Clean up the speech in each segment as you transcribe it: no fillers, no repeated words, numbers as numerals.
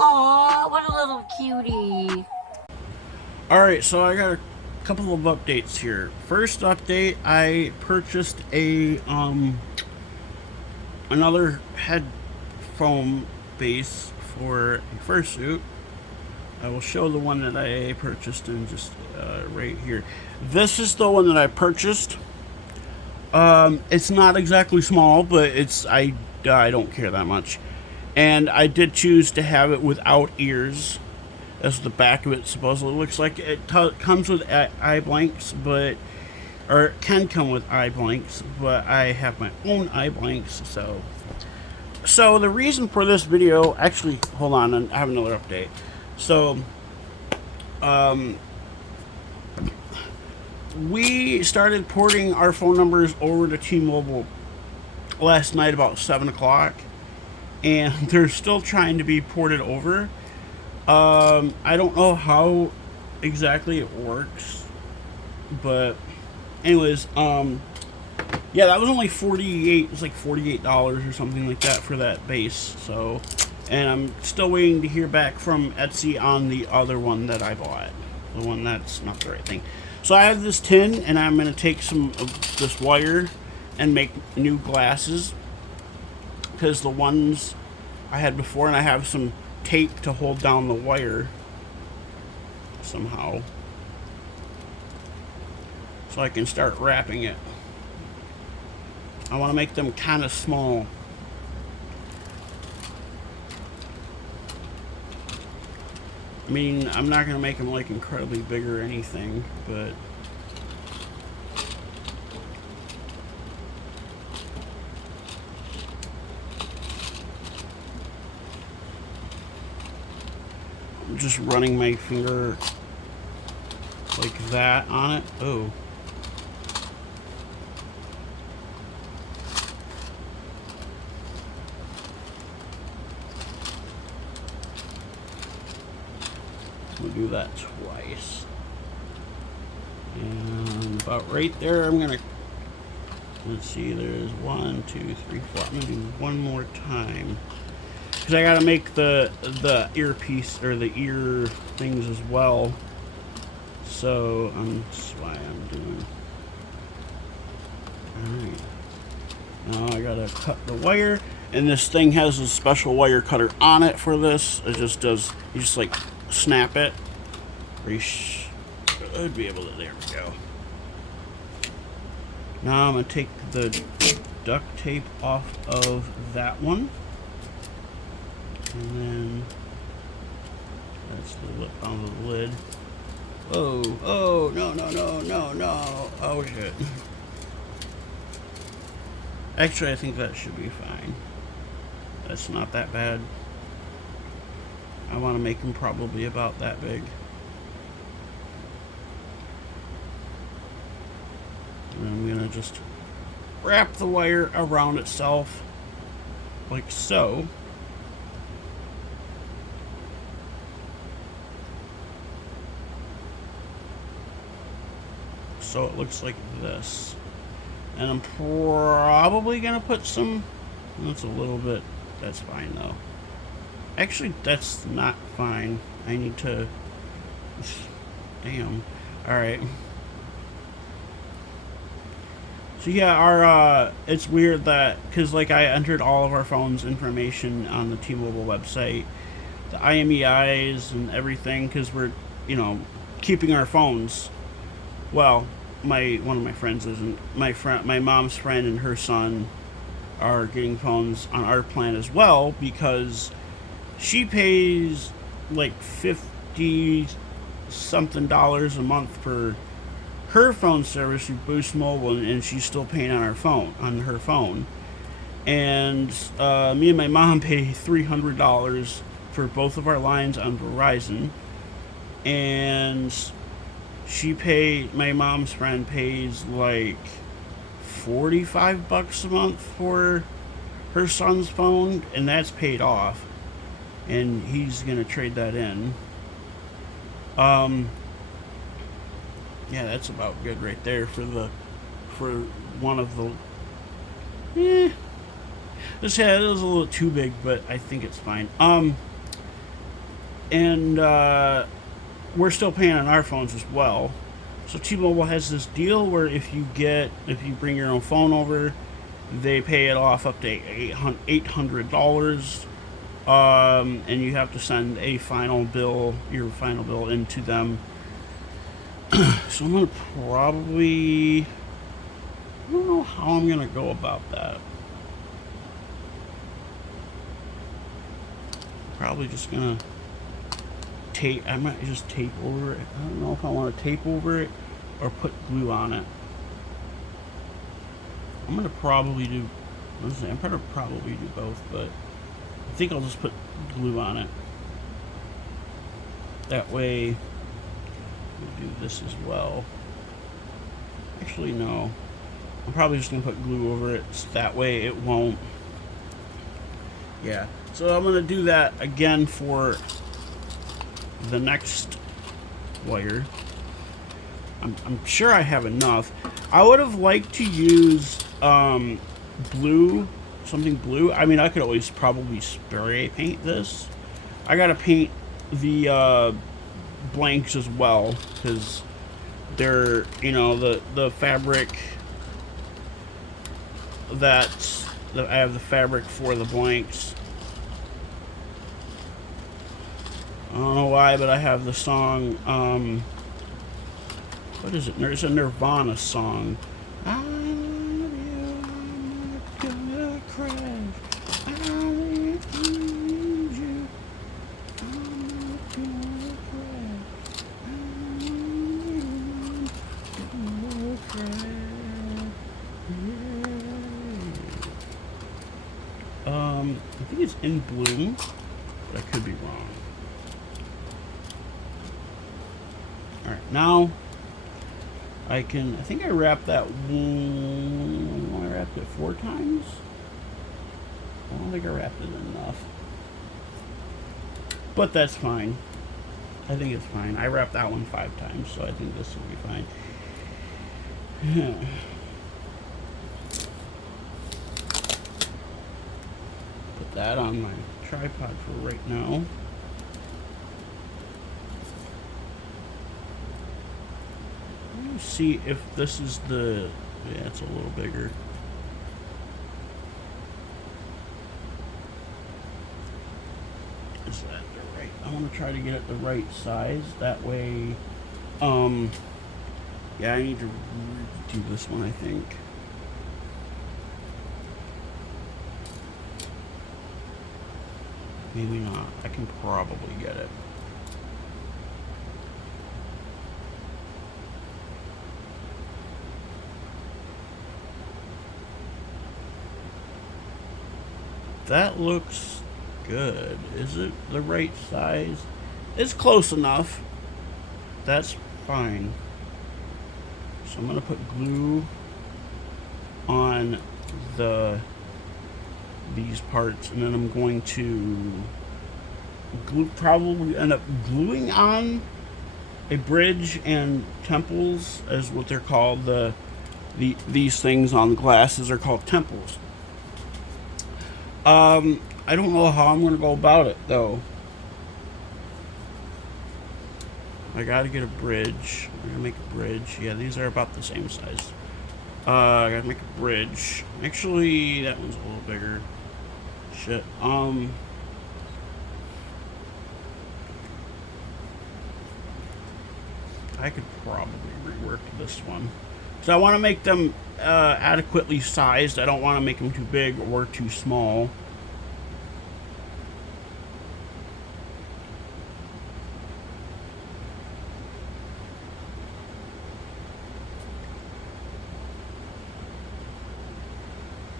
Aw, what a little cutie. Alright, so I got a couple of updates here. First update, I purchased another headphone base for a fursuit. I will show the one that I purchased in just right here. This is the one that I purchased. It's not exactly small, but I don't care that much. And I did choose to have it without ears. That's what the back of it supposedly looks like. It comes with eye blanks, or it can come with eye blanks, but I have my own eye blanks, so the reason for this video, actually, hold on, I have another update. So, we started porting our phone numbers over to T-Mobile last night about 7 o'clock, and they're still trying to be ported over. I don't know how exactly it works, but anyways, yeah, that was only it was like $48 or something like that for that base, so, and I'm still waiting to hear back from Etsy on the other one that I bought, the one that's not the right thing. So I have this tin, and I'm going to take some of this wire and make new glasses, because the ones I had before, and I have some tape to hold down the wire somehow, so I can start wrapping it. I want to make them kind of small. I mean, I'm not going to make them like incredibly big or anything, but I'm just running my finger like that on it. Oh. We'll do that twice. And about right there, I'm gonna, let's see, there's 1, 2, 3, 4. I'm gonna do one more time, because I gotta make the earpiece, or the ear things as well. So that's why I'm doing. Alright. Now I gotta cut the wire, and this thing has a special wire cutter on it for this. It just does, you just like snap it. I'd be able to, there we go. Now I'm gonna take the duct tape off of that one, and then that's the lip on the lid. Oh, no, oh shit. Actually, I think that should be fine. That's not that bad. I want to make them probably about that big. And I'm going to just wrap the wire around itself, like so. So it looks like this. And I'm probably going to put some, that's a little bit, that's fine though. Actually, that's not fine. I need to, damn. Alright. So yeah, it's weird that, because like I entered all of our phones' information on the T-Mobile website, the IMEIs and everything, because we're, keeping our phones. Well, one of my friends isn't. My mom's friend and her son are getting phones on our plan as well, because she pays like $50 something a month for her phone service through Boost Mobile, and she's still paying on her phone. And me and my mom pay $300 for both of our lines on Verizon, and my mom's friend pays like $45 a month for her son's phone, and that's paid off, and he's gonna trade that in. Yeah, that's about good right there for one of the. This head is a little too big, but I think it's fine. and we're still paying on our phones as well. So T-Mobile has this deal where if you bring your own phone over, they pay it off up to $800, and you have to send your final bill into them. So I'm gonna probably, I don't know how I'm gonna go about that. Probably just gonna I might just tape over it. I don't know if I want to tape over it or put glue on it. I'm gonna probably do both, but I think I'll just put glue on it. That way we'll do this as well. Actually, no. I'm probably just gonna put glue over it so that way it won't. Yeah. So I'm gonna do that again for the next wire. I'm sure I have enough. I would have liked to use blue, something blue. I mean, I could always probably spray paint this. I gotta paint the blanks as well, because they're, you know, the fabric I have the fabric for the blanks. I don't know why, but I have the song, what is it? There's a Nirvana song. I love you, I'm not gonna crash. I need you, I'm not gonna crash. I need you, crash. I think it's In Bloom, but I could be wrong. Alright, now I think I wrapped that one. I wrapped it 4 times. I don't think I wrapped it enough. But that's fine. I think it's fine. I wrapped that one 5 times, so I think this will be fine. Put that on my tripod for right now. See if this is the, yeah, it's a little bigger. Is that the right? I want to try to get it the right size. That way, yeah, I need to do this one, I think. Maybe not. I can probably get it. That looks good. Is it the right size? It's close enough. That's fine. So I'm gonna put glue on these parts, and then I'm going to probably end up gluing on a bridge and temples, as what they're called. These things on the glasses are called temples. I don't know how I'm gonna go about it though. I gotta get a bridge. I'm gonna make a bridge. Yeah, these are about the same size. I gotta make a bridge. Actually, that one's a little bigger. Shit. I could probably rework this one. So I want to make them adequately sized. I don't want to make them too big or too small.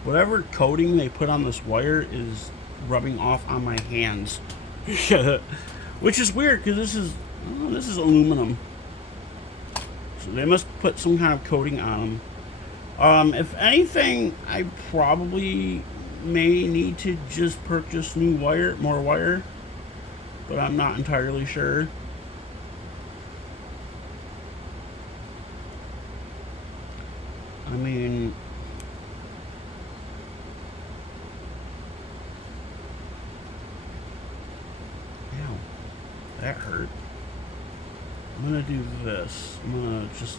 Whatever coating they put on this wire is rubbing off on my hands. Which is weird, because this is aluminum. So they must put some kind of coating on them. If anything, I probably may need to just purchase more wire, but I'm not entirely sure. I mean, That hurt. I'm gonna do this. I'm gonna just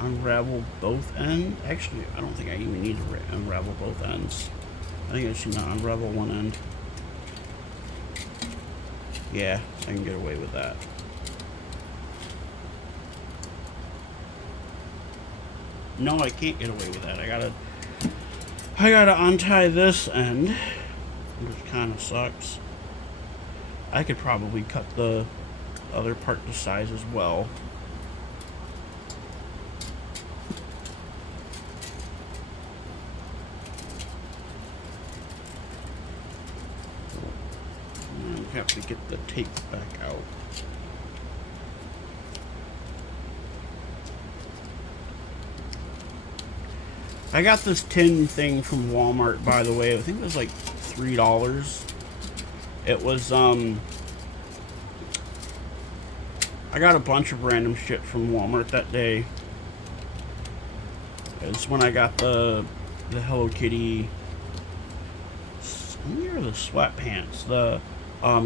unravel both ends. Actually, I don't think I even need to unravel both ends. I think I should not unravel one end. Yeah, I can get away with that. No, I can't get away with that. I gotta untie this end, which kind of sucks. I could probably cut the other part to size as well. I have to get the tape back out. I got this tin thing from Walmart, by the way. I think it was like $3. It was, I got a bunch of random shit from Walmart that day. It's when I got the Hello Kitty, where are the sweatpants? The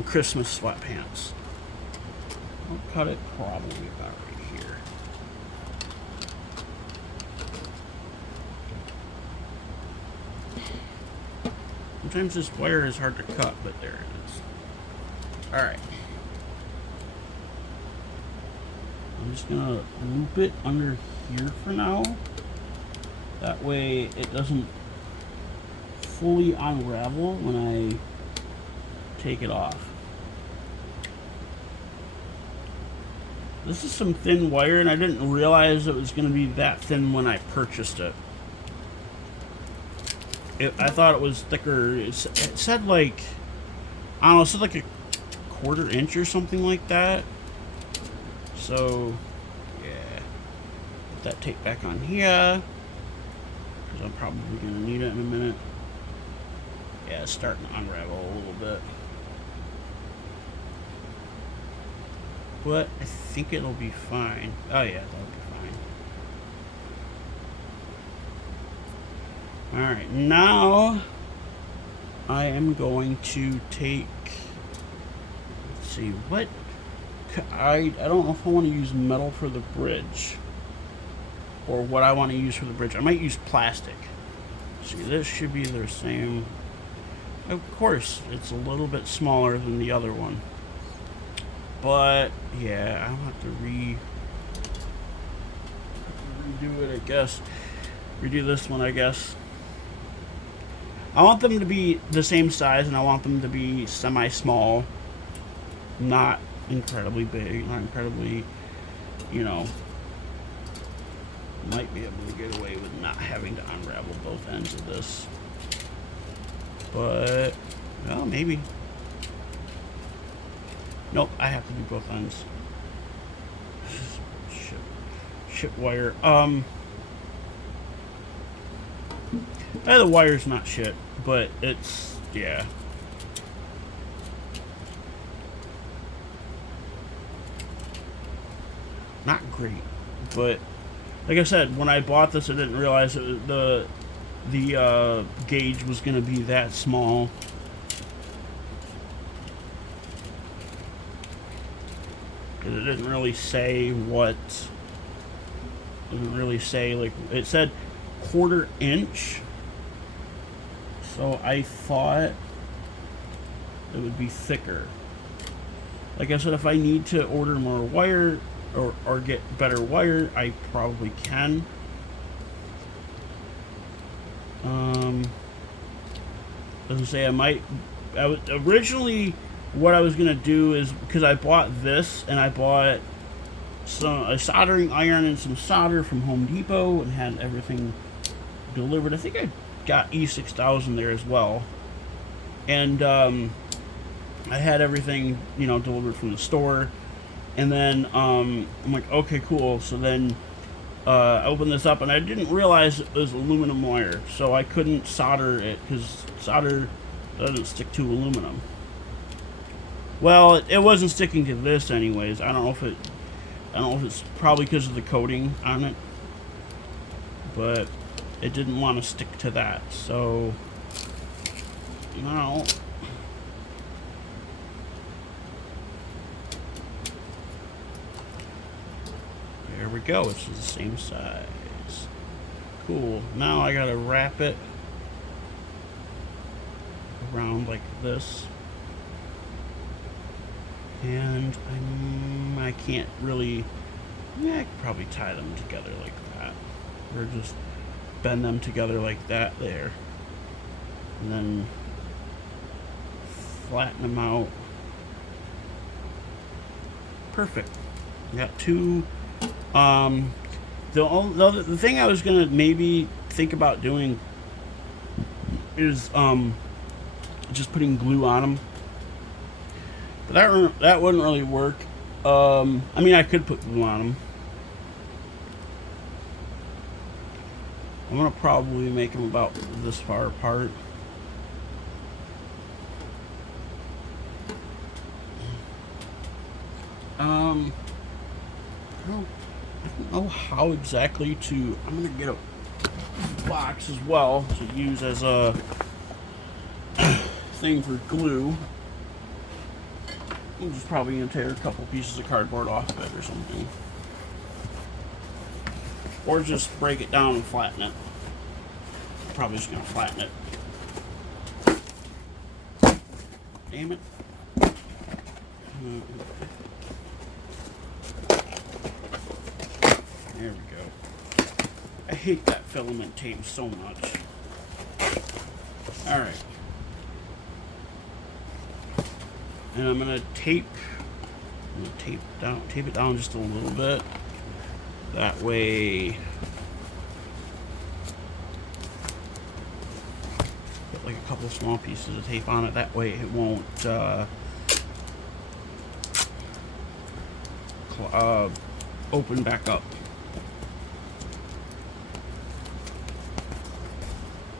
Christmas sweatpants. I'll cut it probably about right here. Sometimes this wire is hard to cut, but there it is. Alright. I'm just gonna loop it under here for now. That way it doesn't fully unravel when I take it off. This is some thin wire, and I didn't realize it was going to be that thin when I purchased it. I thought it was thicker. It said like, I don't know, it said like a 1/4 inch or something like that. So, yeah. Put that tape back on here, because I'm probably going to need it in a minute. Yeah, it's starting to unravel a little bit. But I think it'll be fine. Oh yeah, that'll be fine. Alright, now I am going to take, let's see, what, I don't know if I want to use metal for the bridge, or what I want to use for the bridge. I might use plastic. See, this should be the same. Of course, it's a little bit smaller than the other one. But, yeah, I'll have to redo it, I guess. Redo this one, I guess. I want them to be the same size, and I want them to be semi-small. Not incredibly big, not incredibly, you know. Might be able to get away with not having to unravel both ends of this. But, well, maybe. Nope, I have to do both ends. Shit wire. The wire's not shit, but it's, yeah. Not great, but like I said, when I bought this, I didn't realize the gauge was going to be that small. Because it didn't really say what. It didn't really say, like, it said 1/4 inch. So I thought it would be thicker. Like I said, if I need to order more wire or get better wire, I probably can. As I say, originally what I was gonna do is, because I bought this and I bought a soldering iron and some solder from Home Depot and had everything delivered. I think I got E6000 there as well, and I had everything, you know, delivered from the store. And then I'm like, okay, cool. So then I opened this up, and I didn't realize it was aluminum wire, so I couldn't solder it because solder doesn't stick to aluminum. Well, it wasn't sticking to this anyways. I don't know if it's probably because of the coating on it, but it didn't want to stick to that. So now we go. It's the same size. Cool. Now I gotta wrap it around like this. And I can't really... Yeah, I could probably tie them together like that. Or just bend them together like that there. And then flatten them out. Perfect. Got two. The thing I was gonna maybe think about doing is just putting glue on them, but that wouldn't really work. I mean, I could put glue on them. I'm gonna probably make them about this far apart. I don't know how exactly to... I'm gonna get a box as well to use as a thing for glue. I'm just probably gonna tear a couple pieces of cardboard off of it or something. Or just break it down and flatten it. Probably just gonna flatten it. Damn it. There we go. I hate that filament tape so much. Alright. And I'm gonna tape it down just a little bit. That way, put like a couple small pieces of tape on it. That way it won't open back up.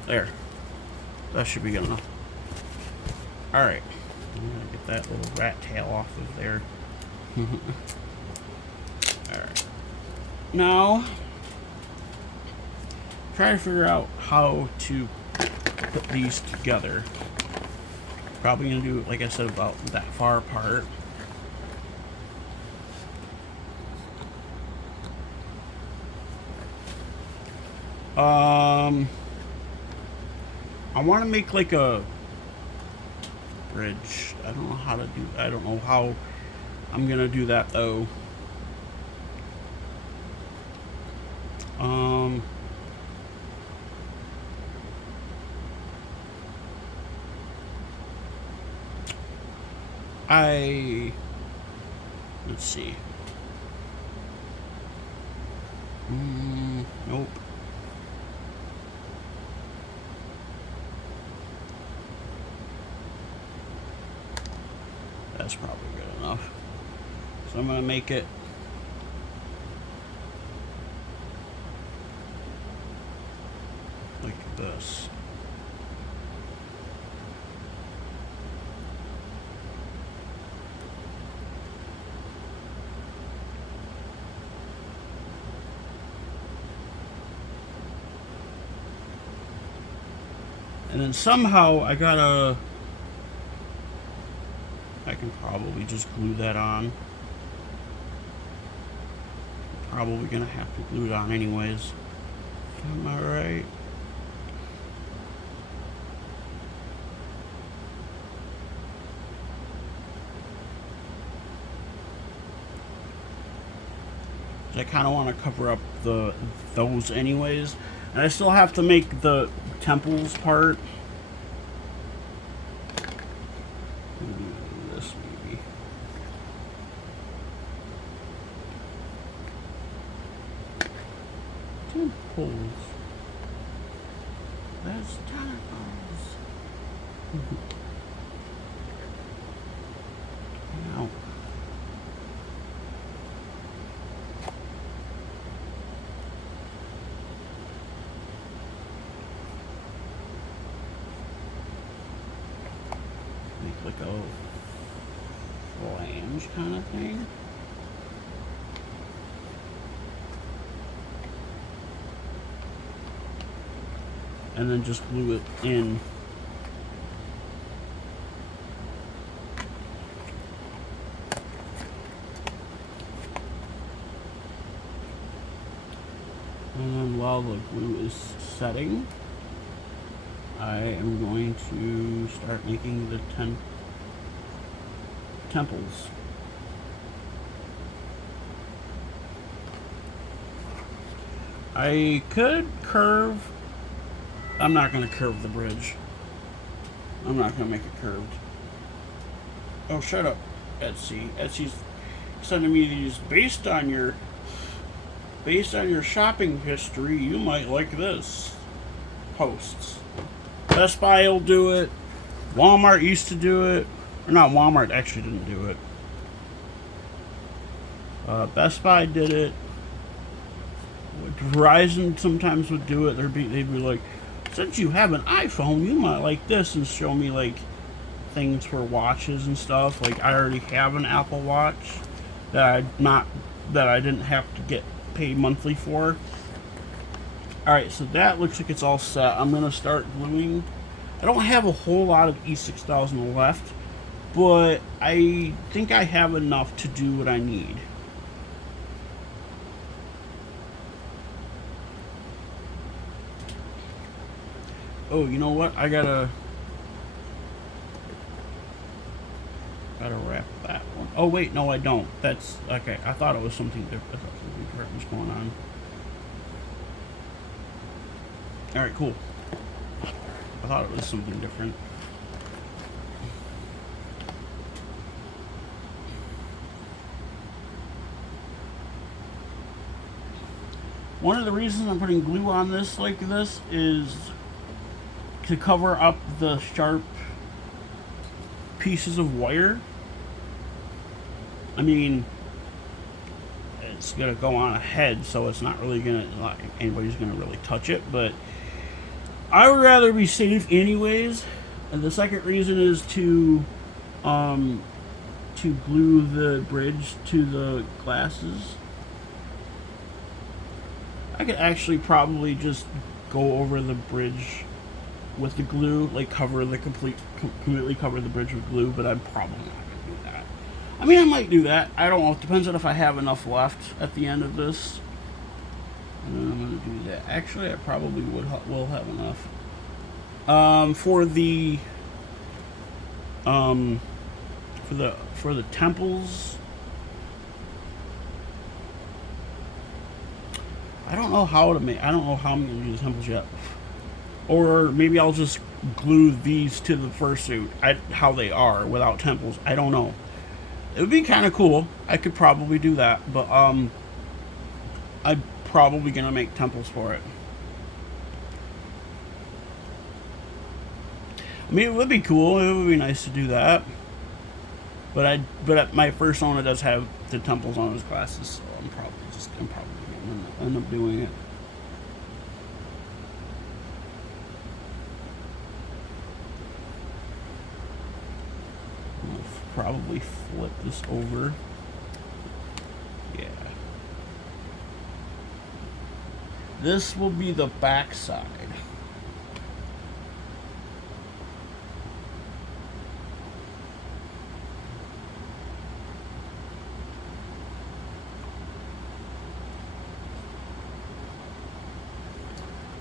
There. That should be good enough. Alright. I'm gonna get that little rat tail off of there. Alright. Now, try to figure out how to put these together. Probably gonna do it, like I said, about that far apart. I want to make like a bridge. I don't know how to do. I don't know how I'm gonna do that though. Let's see. Nope. That's probably good enough. So I'm gonna make it like this. And then somehow I can probably just glue that on. Probably gonna have to glue it on anyways. Am I right? I kind of want to cover up those anyways, and I still have to make the temples part. This maybe. Temples. There's tentacles. Ow. Like a flange kind of thing. And then just glue it in. while the glue is setting, I am going to start making the temples. I could curve. I'm not going to curve the bridge. I'm not going to make it curved. Oh, shut up, Etsy. Etsy's sending me these based on your shopping history. You might like this posts. Best Buy will do it. Walmart used to do it. Or not, Walmart actually didn't do it. Best Buy did it. Verizon sometimes would do it. They'd be like, since you have an iPhone, you might like this, and show me like things for watches and stuff. Like I already have an Apple Watch that I didn't have to get paid monthly for. Alright, so that looks like it's all set. I'm gonna start gluing. I don't have a whole lot of E6000 left, but I think I have enough to do what I need. Oh, you know what? I gotta wrap that one. Oh wait, no, I don't. That's okay. I thought it was something different. I thought something different was going on. All right, cool. I thought it was something different. One of the reasons I'm putting glue on this like this is to cover up the sharp pieces of wire. I mean, it's gonna go on ahead, so it's not really gonna, anybody's gonna really touch it, but I would rather be safe anyways. And the second reason is to glue the bridge to the glasses. I could actually probably just go over the bridge with the glue, like completely cover the bridge with glue, but I'm probably not gonna do that. I mean, I might do that. I don't know. It depends on if I have enough left at the end of this. And then I'm gonna do that. Actually, I probably will have enough. For the temples, I don't know how to make. I don't know how I'm gonna do the temples yet. Or maybe I'll just glue these to the fursuit, how they are, without temples. I don't know. It would be kind of cool. I could probably do that, but I'm probably gonna make temples for it. I mean, it would be cool. It would be nice to do that. But my first owner does have the temples on his glasses, so I'm probably gonna end up doing it. Probably flip this over. Yeah. This will be the back side.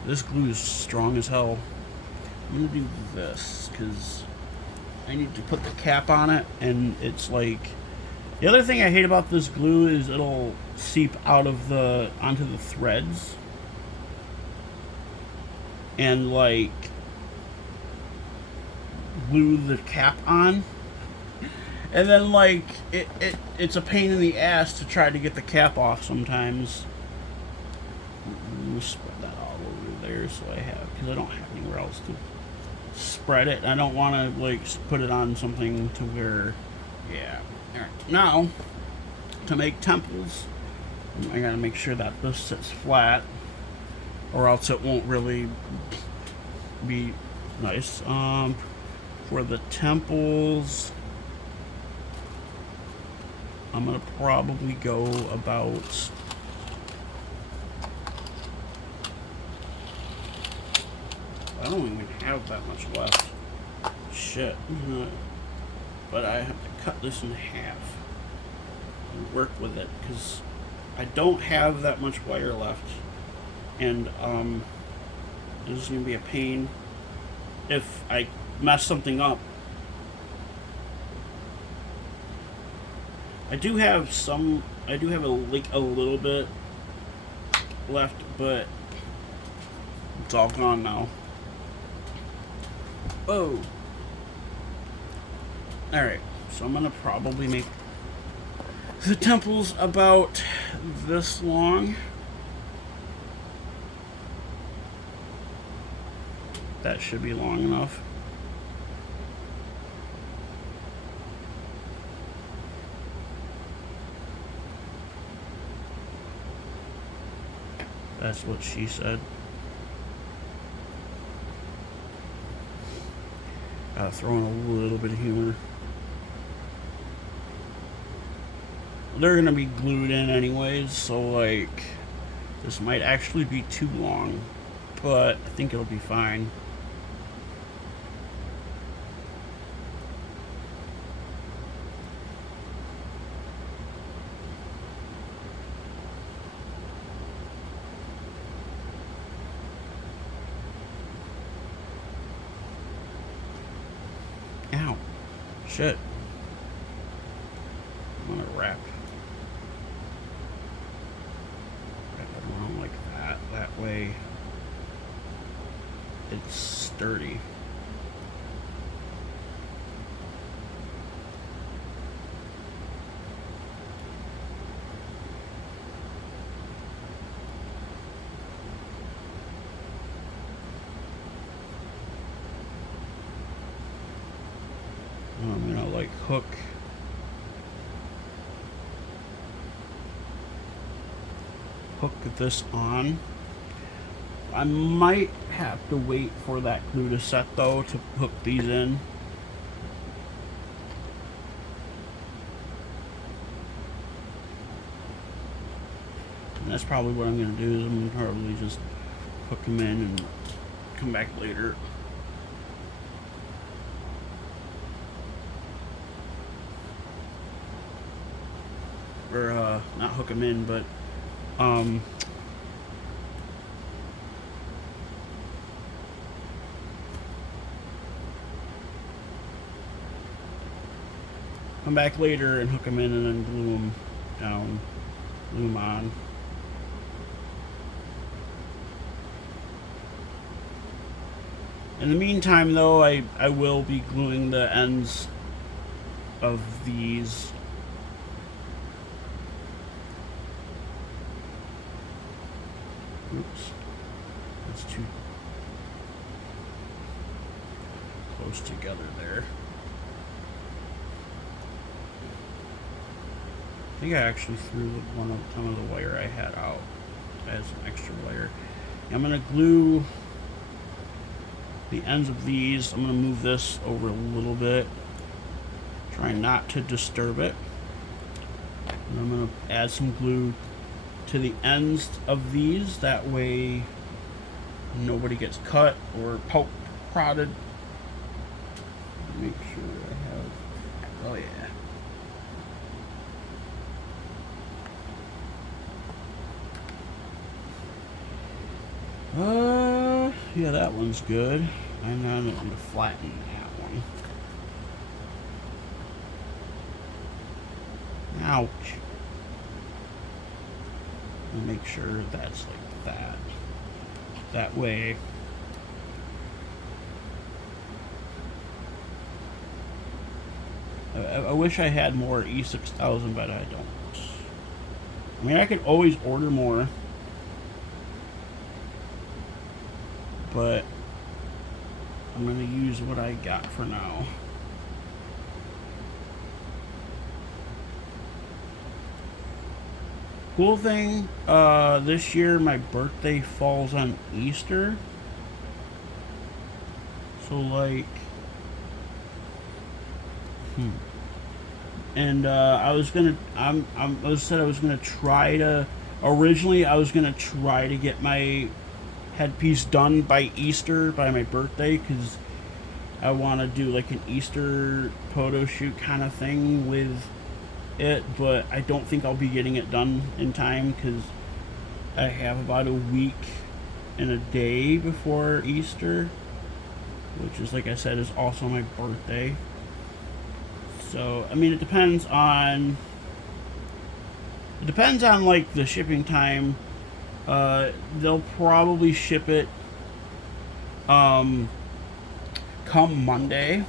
This glue is strong as hell. I'm gonna do this because I need to put the cap on it, and it's like, the other thing I hate about this glue is it'll seep out of onto the threads and like glue the cap on, and then like it's a pain in the ass to try to get the cap off sometimes. Let me spread that all over there so I have, because I don't have anywhere else to spread it. I don't want to like put it on something to where, yeah. All right, now to make temples, I gotta make sure that this sits flat, or else it won't really be nice. For the temples, I'm gonna probably go about, I don't even have that much left. Shit. But I have to cut this in half and work with it because I don't have that much wire left. and this is gonna be a pain if I mess something up. I do have a little bit left, but it's all gone now. Oh. Alright, so I'm gonna probably make the temples about this long. That should be long enough. That's what she said. Throw in a little bit of humor. They're gonna be glued in anyways, so like this might actually be too long, but I think it'll be fine. Ow. Shit. I'm gonna wrap it around like that. That way it's sturdy. I'm gonna like hook this on. I might have to wait for that glue to set though to hook these in. And that's probably what I'm gonna do is I'm gonna probably just hook them in and come back later. Or not hook them in, but come back later and hook them in and then glue them down, glue them on. In the meantime though, I will be gluing the ends of these. Oops, that's too close together there. I think I actually threw some of the wire I had out as an extra wire. I'm gonna glue the ends of these. I'm gonna move this over a little bit, trying not to disturb it. And I'm gonna add some glue to the ends of these, that way nobody gets cut or poked, prodded. Make sure I have, oh yeah. Yeah, that one's good. And I don't want to flatten that one. Ouch. Make sure that's like that. That way I wish I had more E6000, but I don't. I mean, I could always order more, but I'm gonna use what I got for now. Cool thing, this year my birthday falls on Easter. So like, and I was gonna, I said I was gonna try to. Originally, I was gonna try to get my headpiece done by Easter, by my birthday, because I want to do like an Easter photo shoot kind of thing with it, but I don't think I'll be getting it done in time because I have about a week in a day before Easter, which is, like I said, is also my birthday. So, I mean, it depends on like the shipping time. They'll probably ship it come Monday.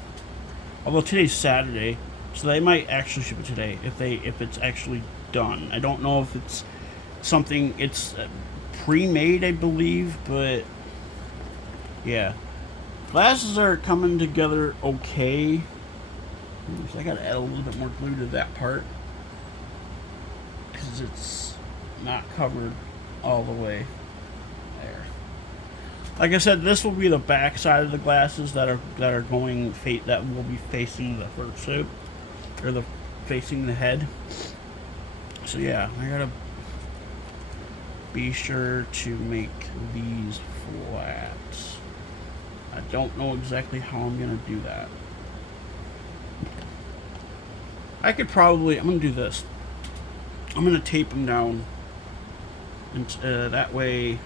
Although today's Saturday, so they might actually ship it today if it's actually done. I don't know if it's something it's pre-made, I believe, but yeah. Glasses are coming together okay. So I gotta add a little bit more glue to that part because it's not covered all the way there. Like I said, this will be the back side of the glasses that will be facing the fursuit, or facing the head. So yeah, I gotta be sure to make these flat. I don't know exactly how I'm gonna do that. I'm gonna do this. I'm gonna tape them down, and that way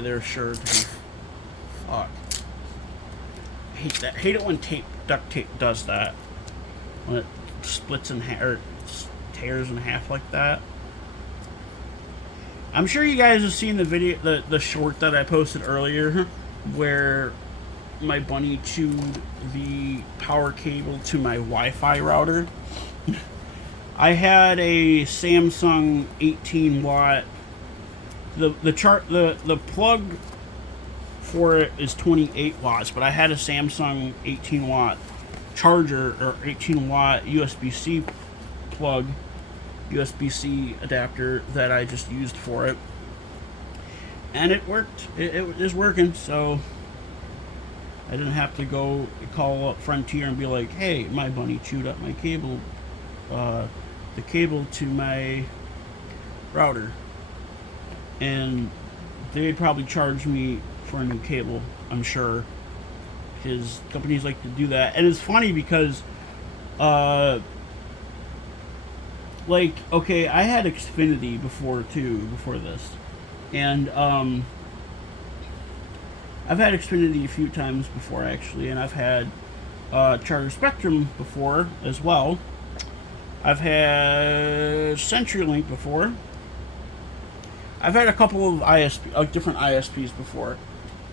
they're sure to be. Fuck. I hate that. I hate it when duct tape does that. When it splits in half or tears in half like that. I'm sure you guys have seen the video, the short that I posted earlier, where my bunny chewed the power cable to my Wi-Fi router. I had a Samsung 18 watt. The plug for it is 28 watts, but I had a Samsung 18 watt charger, or 18 watt USB-C plug, USB-C adapter that I just used for it, and it worked. It is working, so I didn't have to go call up Frontier and be like, hey, my bunny chewed up my cable, the cable to my router, and they'd probably charge me for a new cable, I'm sure, because companies like to do that. And it's funny because like, okay, I had Xfinity before this, and I've had Xfinity a few times before, actually, and I've had Charter Spectrum before as well. I've had CenturyLink before. I've had a couple of different ISPs before,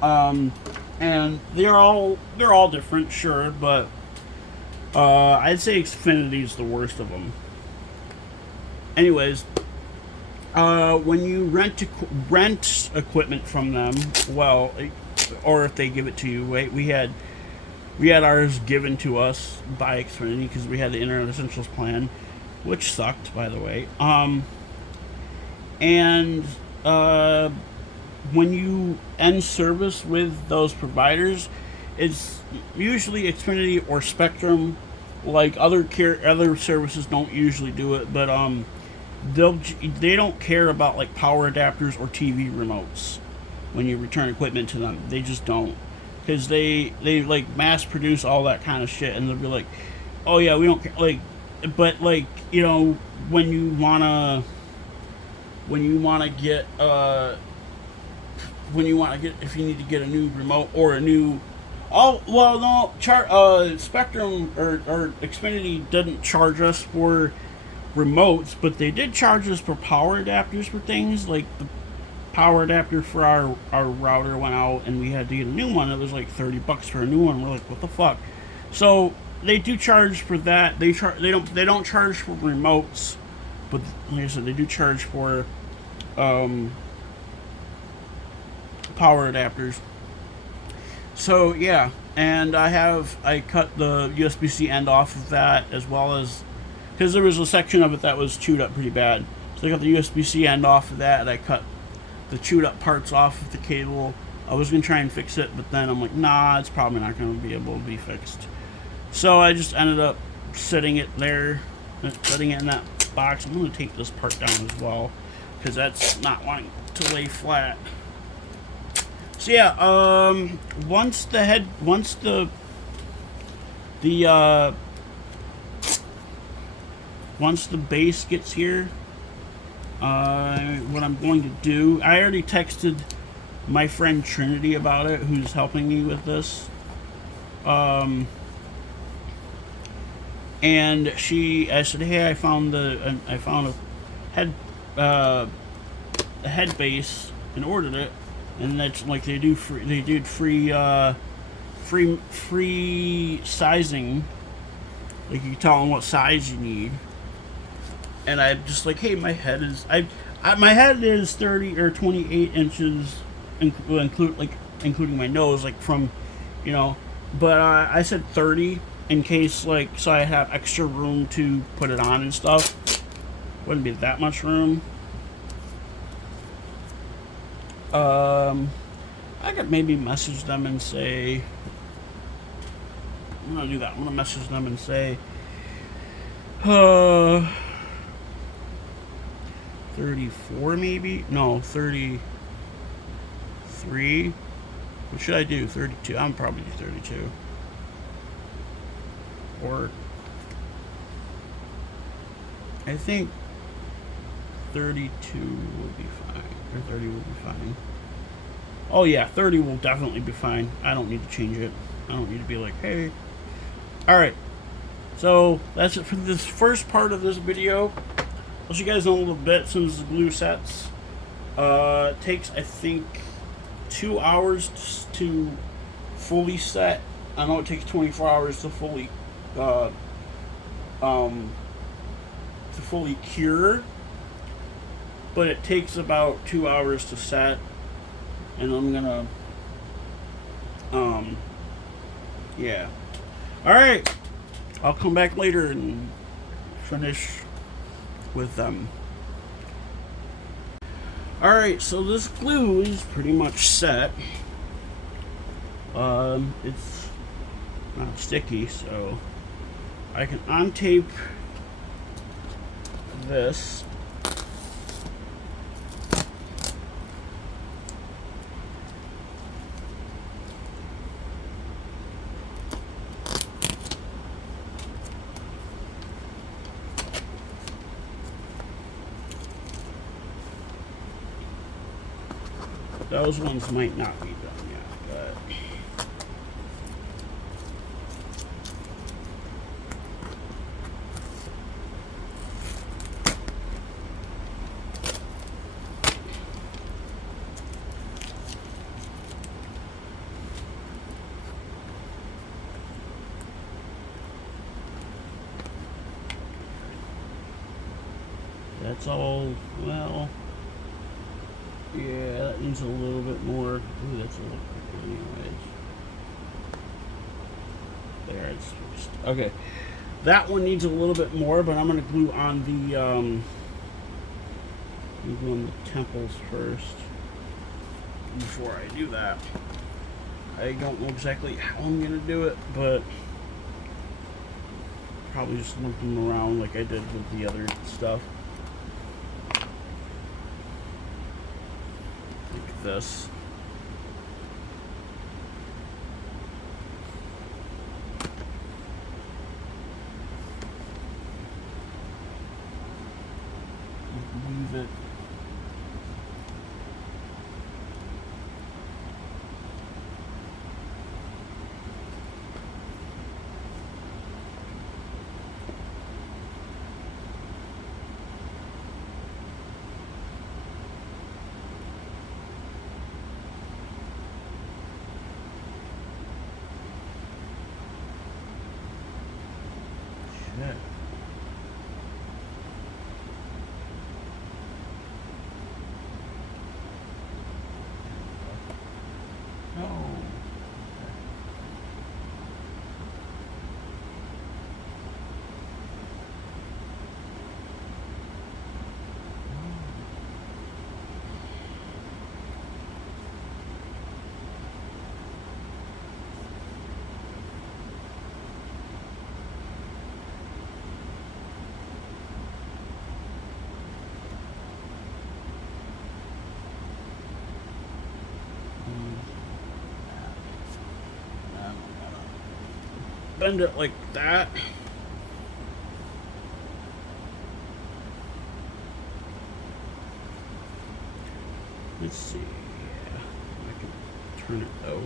and they're all different, sure, but I'd say Xfinity's the worst of them. Anyways, when you rent equipment from them, well, or if they give it to you, we had ours given to us by Xfinity because we had the Internet Essentials plan, which sucked, by the way. And when you end service with those providers, it's usually Xfinity or Spectrum. Like other services don't usually do it, but they don't care about like power adapters or TV remotes when you return equipment to them. They just don't, because they like mass produce all that kind of shit, and they'll be like, oh yeah, we don't care. Like, but like, you know, when you wanna get if you need to get a new remote or a new, Spectrum or Xfinity didn't charge us for remotes, but they did charge us for power adapters for things. Like the power adapter for our router went out and we had to get a new one. It was like $30 for a new one. We're like, what the fuck? So they do charge for that. They don't charge for remotes, but like I said, they do charge for power adapters. So yeah, and I cut the USB-C end off of that, as well as, because there was a section of it that was chewed up pretty bad. So I got the USB-C end off of that, and I cut the chewed up parts off of the cable. I was going to try and fix it, but then I'm like, nah, it's probably not going to be able to be fixed. So I just ended up setting it there, setting it in that box. I'm going to take this part down as well, because that's not wanting to lay flat. So yeah, once the The once the base gets here, what I'm going to do, I already texted my friend Trinity about it, who's helping me with this. And I said, hey, I found a head base and ordered it, and that's like they did free sizing. Like you can tell them what size you need. And I'm just like, hey, my head is 30 or 28 inches, including my nose, like from, but I said 30 in case, like, so I have extra room to put it on and stuff. Wouldn't be that much room. I could maybe message them and say, I'm gonna do that. I'm gonna message them and say, 34 maybe? No, 33. What should I do? 32. I'm probably do 32. Or I think 32 will be fine. Or 30 will be fine. Oh yeah, 30 will definitely be fine. I don't need to change it. I don't need to be like, hey. Alright. So that's it for this first part of this video. I'll let you guys know a little bit since the glue sets. It takes, I think, 2 hours to fully set. I know it takes 24 hours to fully cure, but it takes about 2 hours to set. And I'm gonna yeah. Alright, I'll come back later and finish with them. Alright, so this glue is pretty much set. It's not sticky, so I can untape this. Those ones might not be done yet, but that's all, well, yeah, that needs a little bit more. Ooh, that's a little quicker anyways. There, it's fixed. Okay. That one needs a little bit more, but I'm going to glue on the, glue on the temples first. Before I do that. I don't know exactly how I'm going to do it, but probably just lump them around like I did with the other stuff. This. Leave it. bend it like that. Let's see. Yeah, I can turn it though.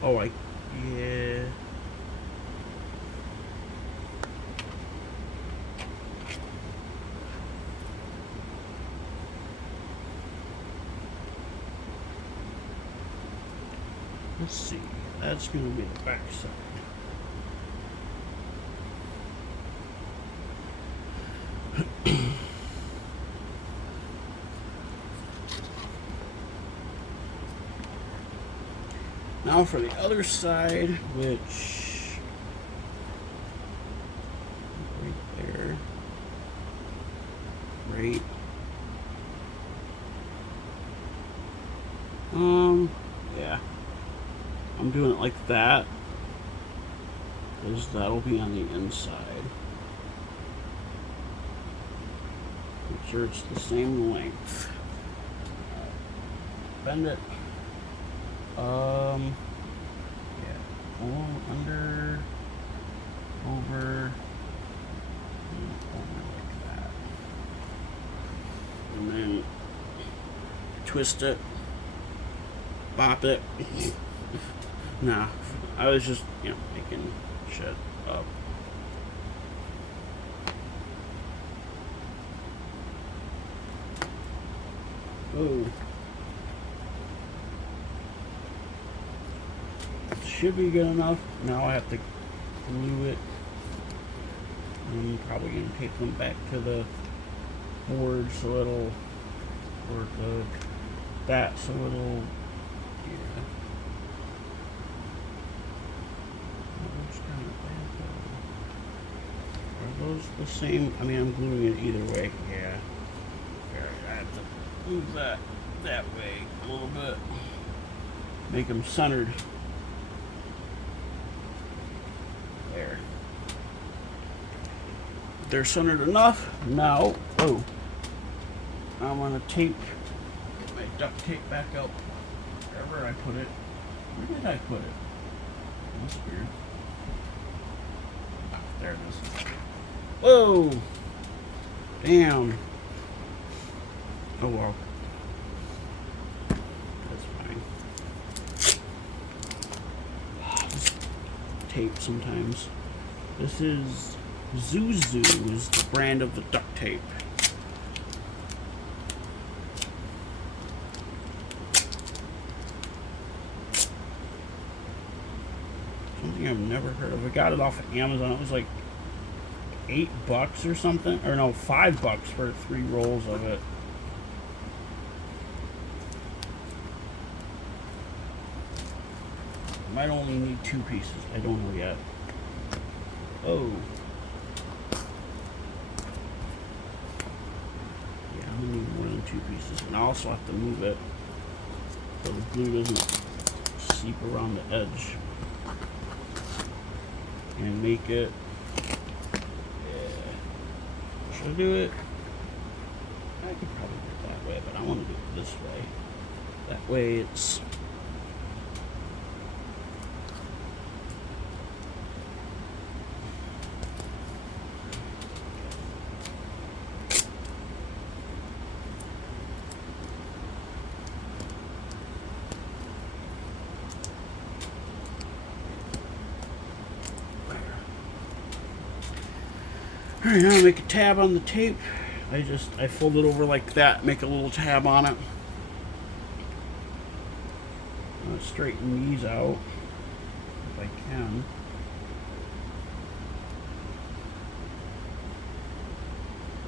Oh, yeah. Let's see. That's going to be the back side. Now for the other side, which right there, right. Yeah, I'm doing it like that, because that'll be on the inside. Make sure it's the same length. Bend it. Yeah, under, over, and over like that. And then twist it, bop it. Nah, I was just, making shit up. Oh. Should be good enough. Now I have to glue it. I'm probably going to take them back to the board so it'll, or that so it'll, yeah. That looks kind of bad though. Are those the same? I mean, I'm gluing it either way. Yeah. I have to move that way a little bit. Make them centered. There. They're centered enough. Now, I'm gonna tape, get my duct tape back out. Wherever I put it. Where did I put it? That's weird. Ah, there it is. Whoa! Damn. Oh well. That's fine. This tape sometimes. This is Zuzu is the brand of the duct tape. Something I've never heard of. I got it off of Amazon. It was like $8 or something. Or no, $5 for 3 rolls of it. Might only need 2 pieces. I don't know yet. Oh. Yeah, I'm gonna need more than 2 pieces. And I also have to move it so the glue doesn't seep around the edge. And make it. Yeah. Should I do it? I could probably do it that way, but I want to do it this way. That way it's. Alright, now make a tab on the tape. I fold it over like that, make a little tab on it. I'll straighten these out if I can.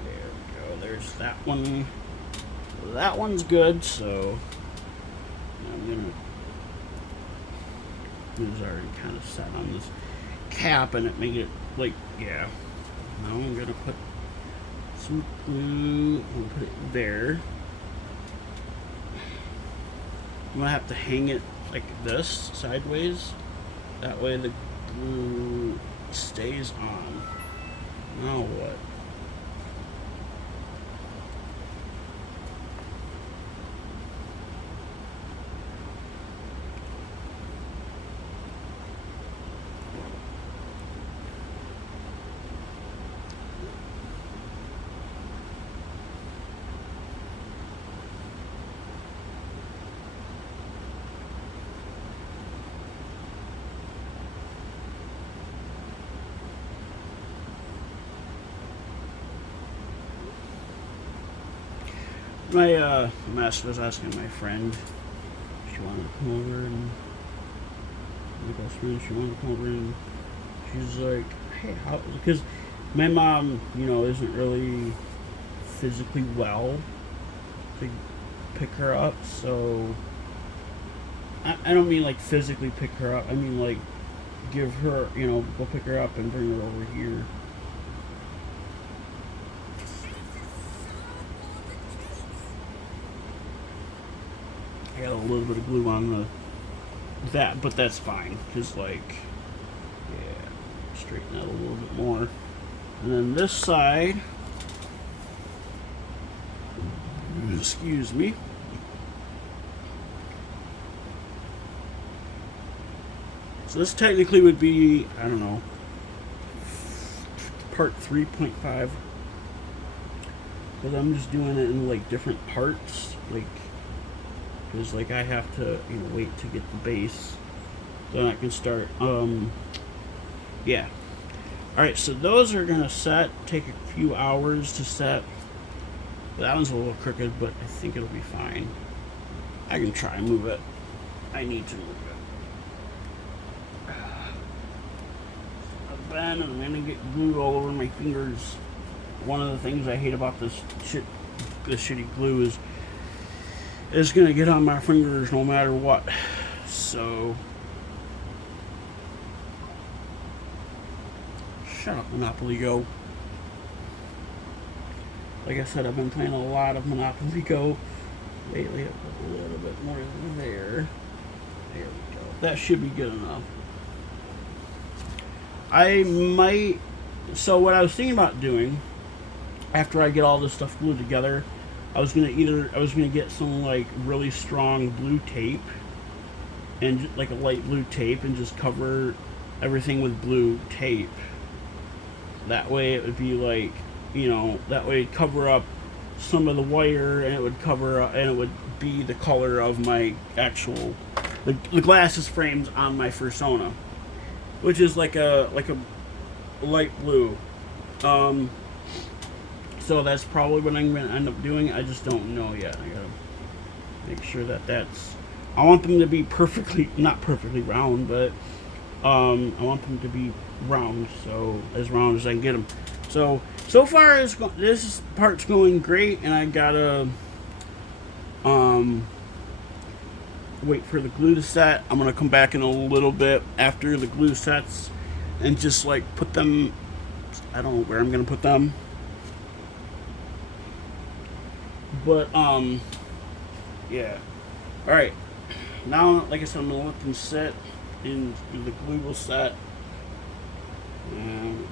There we go. There's that one. That one's good, so I'm gonna. It was already kind of set on this cap, and it made it like, yeah. Now I'm going to put some glue and put it there. I'm going to have to hang it like this, sideways. That way the glue stays on. Now what? My master was asking my friend if she wanted to come over, and my best friend, she wanted to come over, and she's like, hey, how, because my mom, isn't really physically well to pick her up, so I don't mean like physically pick her up, I mean like give her, go pick her up and bring her over here. I got a little bit of glue on that, but that's fine, because like, yeah, straighten out a little bit more. And then this side, excuse me, so this technically would be, I don't know, part 3.5, but I'm just doing it in like different parts, like, because like I have to wait to get the base, then I can start. Yeah. All right, so those are gonna set, take a few hours to set. That one's a little crooked, but I think it'll be fine. I can try and move it. I need to move it. Then I'm gonna get glue all over my fingers. One of the things I hate about this shitty glue is gonna get on my fingers no matter what. So shut up, Monopoly Go. Like I said, I've been playing a lot of Monopoly Go lately. I put a little bit more in there. There we go. That should be good enough. I might. So what I was thinking about doing after I get all this stuff glued together, I was gonna get some like really strong blue tape, and like a light blue tape, and just cover everything with blue tape. That way it would be like, that way it'd cover up some of the wire, and it would cover up, and it would be the color of my actual the glasses frames on my Fursona, which is like a light blue. So that's probably what I'm going to end up doing. I just don't know yet. I gotta make sure that's. I want them to be not perfectly round, but I want them to be round, so as round as I can get them. So far this part's going great, and I gotta wait for the glue to set. I'm gonna come back in a little bit after the glue sets and just like put them. I don't know where I'm gonna put them. But, yeah. Alright. Now, like I said, I'm going to let them sit, and the glue will set. And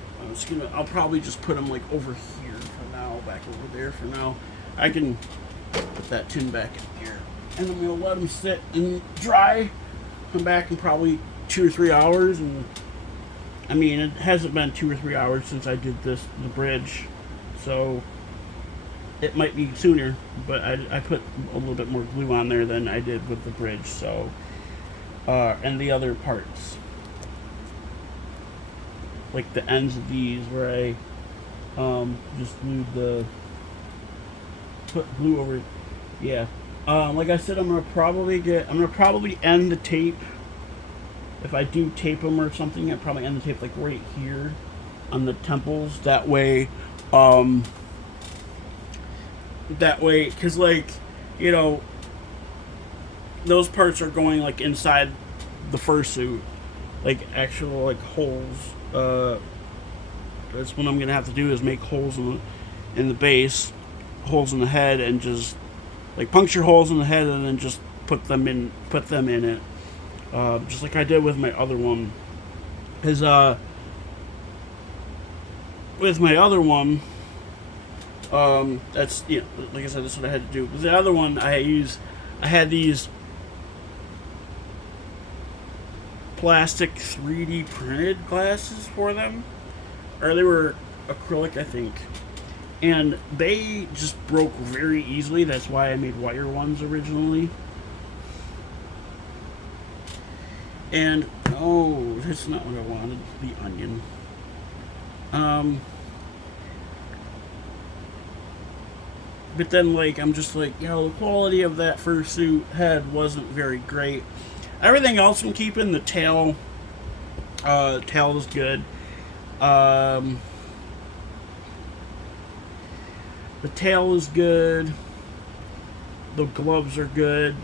I'll probably just put them, like, over here for now, back over there for now. I can put that tin back in here. And I'm going to let them sit and dry. Come back in probably 2 or 3 hours. And, I mean, it hasn't been 2 or 3 hours since I did the bridge. So it might be sooner, but I put a little bit more glue on there than I did with the bridge, so and the other parts, like the ends of these where I just glued put glue over. Yeah, like I said, I'm gonna probably end the tape. If I do tape them or something, I'd probably end the tape like right here on the temples. That way, because like, those parts are going like inside the fursuit, like actual like holes. That's what I'm gonna have to do, is make holes in the base, holes in the head, and just like puncture holes in the head, and then just put them in it, just like I did with my other one. Because with my other one, that's, like I said, that's what I had to do. With the other one, I had these plastic 3D printed glasses for them, or they were acrylic, I think, and they just broke very easily. That's why I made wire ones originally. And oh, that's not what I wanted. The onion. But then, like, I'm just like, the quality of that fursuit head wasn't very great. Everything else I'm keeping. The tail is good. The tail is good. The gloves are good.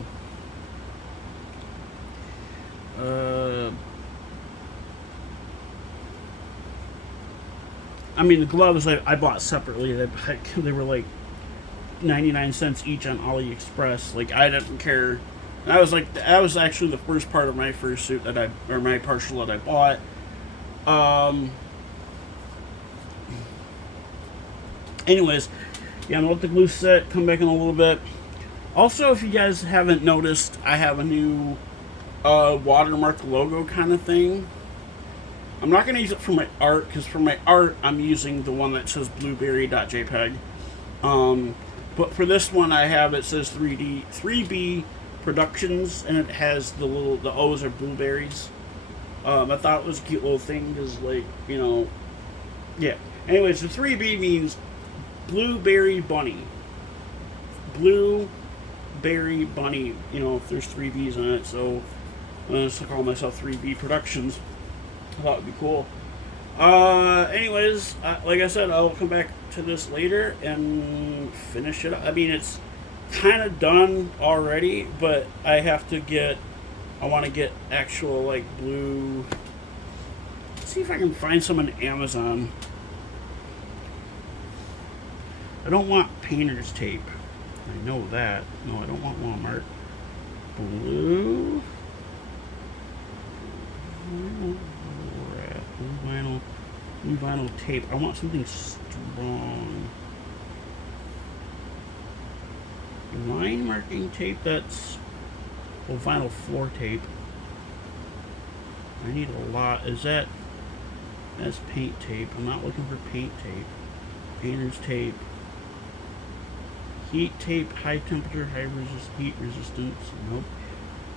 I mean, the gloves I bought separately. They were like 99 cents each on AliExpress. Like, I didn't care. That was actually the first part of my fursuit my partial that I bought. Anyways, yeah, I'm gonna let the glue set, come back in a little bit. Also, if you guys haven't noticed, I have a new watermark logo kind of thing. I'm not going to use it for my art, because for my art, I'm using the one that says blueberry.jpg. But for this one, it says 3B Productions, and it has the O's are blueberries. I thought it was a cute little thing, because, like, yeah. Anyways, the 3B means Blueberry Bunny. Blueberry Bunny, if there's 3 B's on it, so I'm going to call myself 3B Productions. I thought it would be cool. Anyways, like I said, I'll come back to this later and finish it up. I mean, it's kind of done already, but I want to get actual, like, blue. Let's see if I can find some on Amazon. I don't want painter's tape. I know that. No, I don't want Walmart. Blue vinyl tape. I want something strong. Line marking tape, that's vinyl floor tape. I need a lot. That's paint tape. I'm not looking for paint tape. Painter's tape. Heat tape, high temperature, heat resistance. Nope.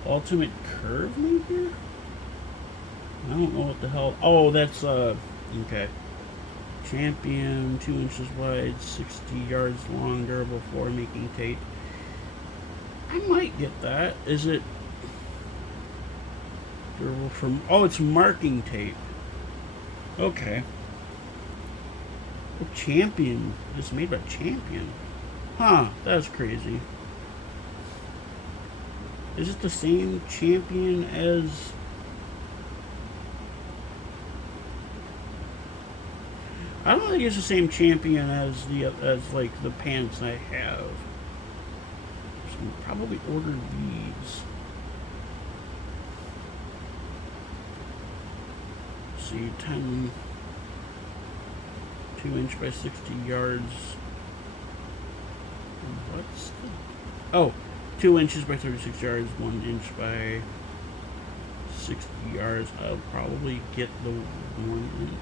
Ultimate curve maker? I don't know what the hell. Oh, that's okay. Champion, 2 inches wide, 60 yards long, durable floor making tape. I might get that. Is it durable from? Oh, it's marking tape. Okay. Oh, Champion. It's made by Champion. Huh, that's crazy. Is it the same Champion as... I don't think it's the same Champion as like the pants I have. So I'll probably order these. See, 2-inch by 60 yards. What's the... Oh, 2 inches by 36 yards, 1 inch by 60 yards. I'll probably get the 1 inch.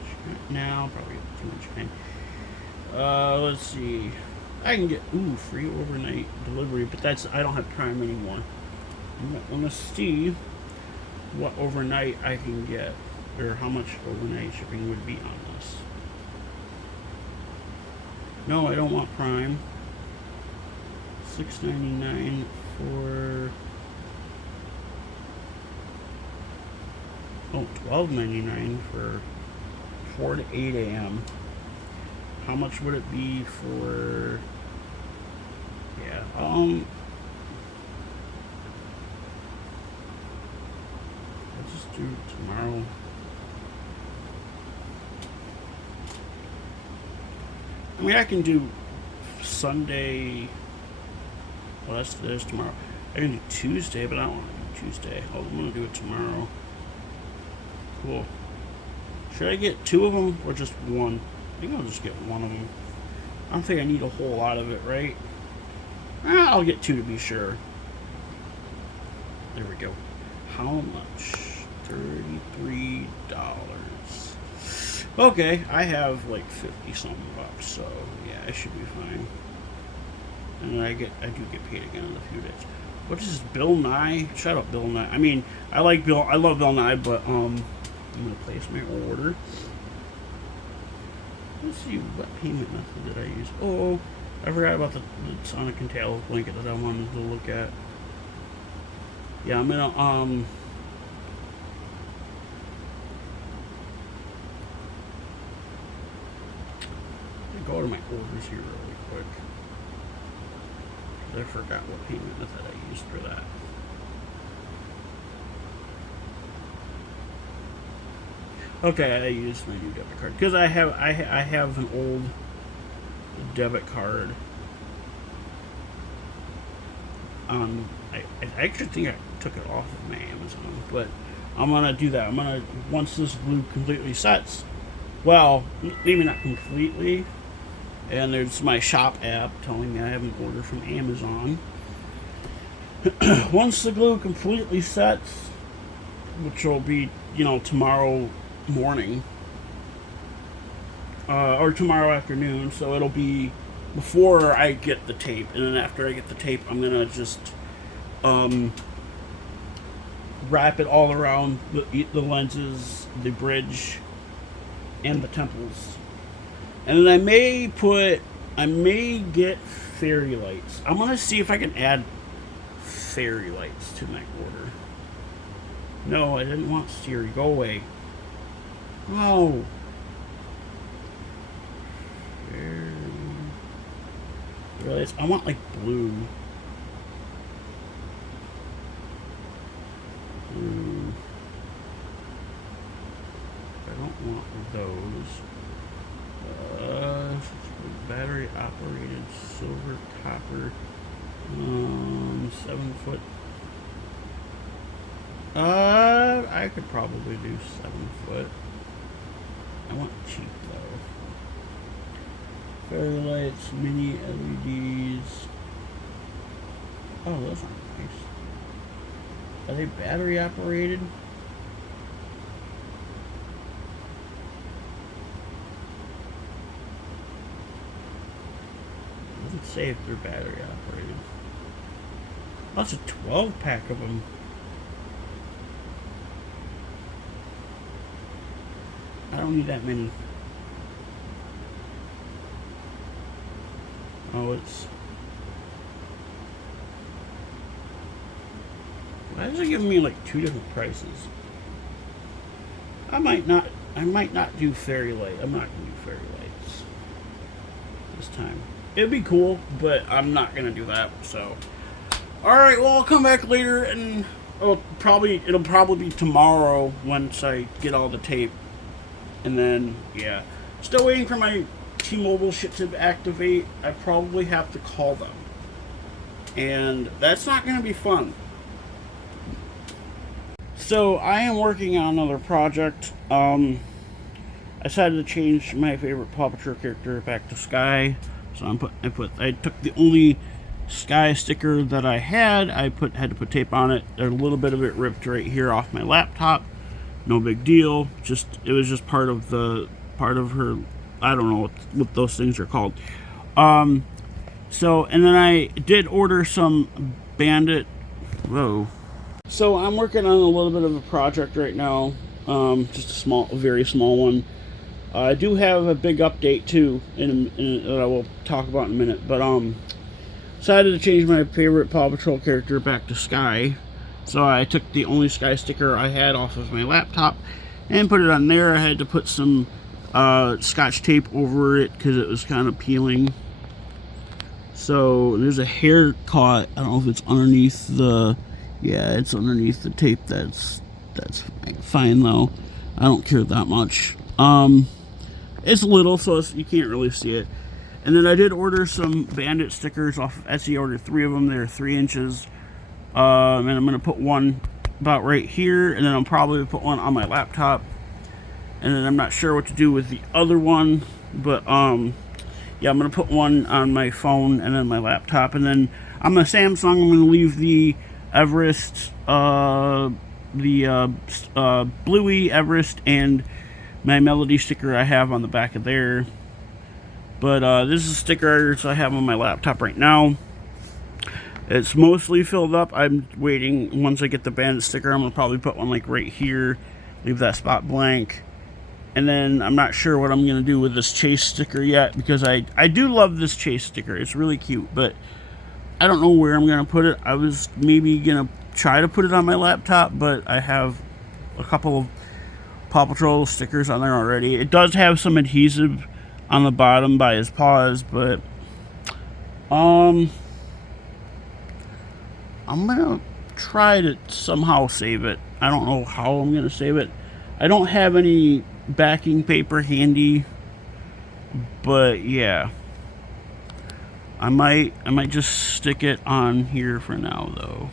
Now, probably get the 2 inch kind. Let's see. I can get, free overnight delivery, but I don't have Prime anymore. I'm gonna see what overnight I can get, or how much overnight shipping would be on this. No, I don't want Prime. $6.99 for... Oh, $12.99 for 4 to 8 a.m. How much would it be for... Yeah, let's just do it tomorrow. I mean, I can do Sunday... Well, there's tomorrow. I can do Tuesday, but I don't want to do Tuesday. I'm going to do it tomorrow. Cool. Should I get 2 of them or just 1? I think I'll just get 1 of them. I don't think I need a whole lot of it, right? I'll get 2 to be sure. There we go. How much? $33. Okay, I have like 50 something bucks, so yeah, I should be fine. And I do get paid again in a few days. What is this, Bill Nye? Shut up, Bill Nye. I mean, I love Bill Nye, but I'm gonna place my order. Let's see, what payment method did I use? Oh, I forgot about the Sonic and Tails blanket that I wanted to look at. Yeah, I'm gonna go to my orders here really quick. I forgot what payment method I used for that. Okay, I used my new debit card because I have an old debit card. I actually think I took it off of my Amazon, but I'm gonna do that. I'm gonna, once this glue completely sets, well, maybe not completely, and there's my shop app telling me I have an order from Amazon. Once the glue completely sets, which will be, you know, tomorrow morning, or tomorrow afternoon, so it'll be before I get the tape, and then after I get the tape, I'm gonna just wrap it all around the lenses, the bridge, and the temples. And then I may get fairy lights. I'm gonna see if I can add fairy lights to my order. No, I didn't want Siri. Go away. Oh. Fairy lights. I want like blue. I don't want those. Battery operated silver copper. 7 foot. I could probably do 7 foot. I want cheap though. Fairy lights, mini LEDs. Oh, those aren't nice. Are they battery operated? Doesn't say if they're battery operated. That's a 12 pack of them. I don't need that many. Oh, it's... Why is it giving me like 2 different prices? I might not do fairy light. I'm not gonna do fairy lights this time. It'd be cool, but I'm not gonna do that. So, all right. Well, I'll come back later, and it'll probably be tomorrow once I get all the tape, and then yeah. Still waiting for my T-Mobile shit to activate. I probably have to call them, and that's not gonna be fun. So I am working on another project. I decided to change my favorite Paw Patrol character back to Sky. So I took the only Sky sticker that I had. Had to put tape on it. A little bit of it ripped right here off my laptop. No big deal. It was just part of her. I don't know what those things are called. So, and then I did order some Bandit. Whoa. So I'm working on a little bit of a project right now. Just a very small one. I do have a big update too, that I will talk about in a minute. But decided to change my favorite Paw Patrol character back to Sky. So I took the only Sky sticker I had off of my laptop and put it on there. I had to put some Scotch tape over it because it was kind of peeling. So there's a hair caught. I don't know if it's underneath the. Yeah, it's underneath the tape. That's fine though. I don't care that much. It's little, so you can't really see it. And then I did order some Bandit stickers off of Etsy. I ordered 3 of them. They're 3 inches. And I'm gonna put one about right here, and then I'll probably put one on my laptop. And then I'm not sure what to do with the other one, but yeah, I'm gonna put one on my phone and then my laptop. And then on my Samsung, I'm gonna leave the Everest, Bluey Everest, and my Melody sticker I have on the back of there. But this is stickers I have on my laptop right now. It's mostly filled up. I'm waiting. Once I get the Bandit sticker, I'm gonna probably put one like right here, leave that spot blank, And then I'm not sure what I'm going to do with this Chase sticker yet, because I do love this Chase sticker. It's really cute, but I don't know where I'm going to put it. I was maybe going to try to put it on my laptop, but I have a couple of Paw Patrol stickers on there already. It does have some adhesive on the bottom by his paws, but I'm going to try to somehow save it. I don't know how I'm going to save it. I don't have any backing paper handy, but yeah, I might just stick it on here for now though.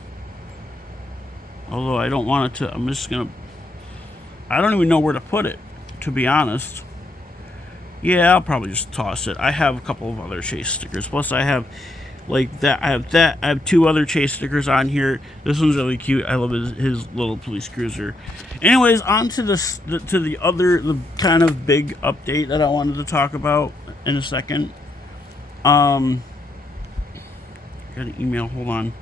Although I don't want it to, I don't even know where to put it, to be honest. Yeah, I'll probably just toss it. I have a couple of other Chase stickers, plus I have like that. I have two other Chase stickers on here. This one's really cute. I love his little police cruiser. Anyways, on to the kind of big update that I wanted to talk about in a second. Got an email. Hold on.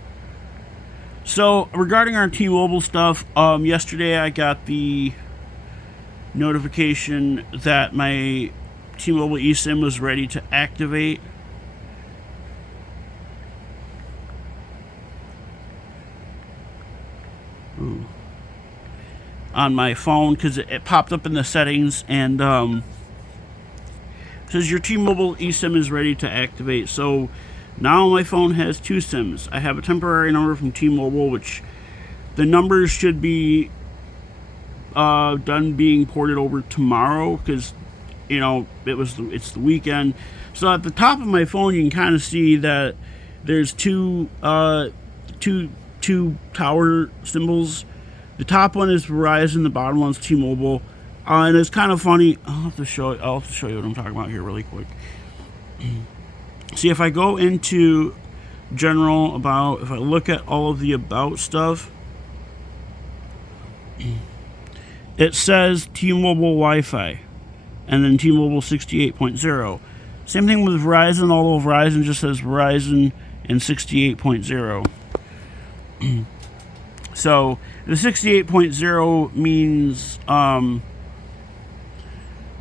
So regarding our T-Mobile stuff, yesterday I got the notification that my T-Mobile eSIM was ready to activate. Ooh. On my phone, because it popped up in the settings and says your T-Mobile eSIM is ready to activate. So now my phone has two SIMs. I have a temporary number from T-Mobile, which the numbers should be done being ported over tomorrow, because you know it's the weekend. So at the top of my phone you can kind of see that there's two tower symbols. The top one is Verizon, the bottom one's T-Mobile, and it's kind of funny. I'll have to show you what I'm talking about here really quick. See, if I go into general about, if I look at all of the about stuff, it says T-Mobile Wi-Fi and then T-Mobile 68.0. Same thing with Verizon, although Verizon just says Verizon and 68.0. So the 68.0 means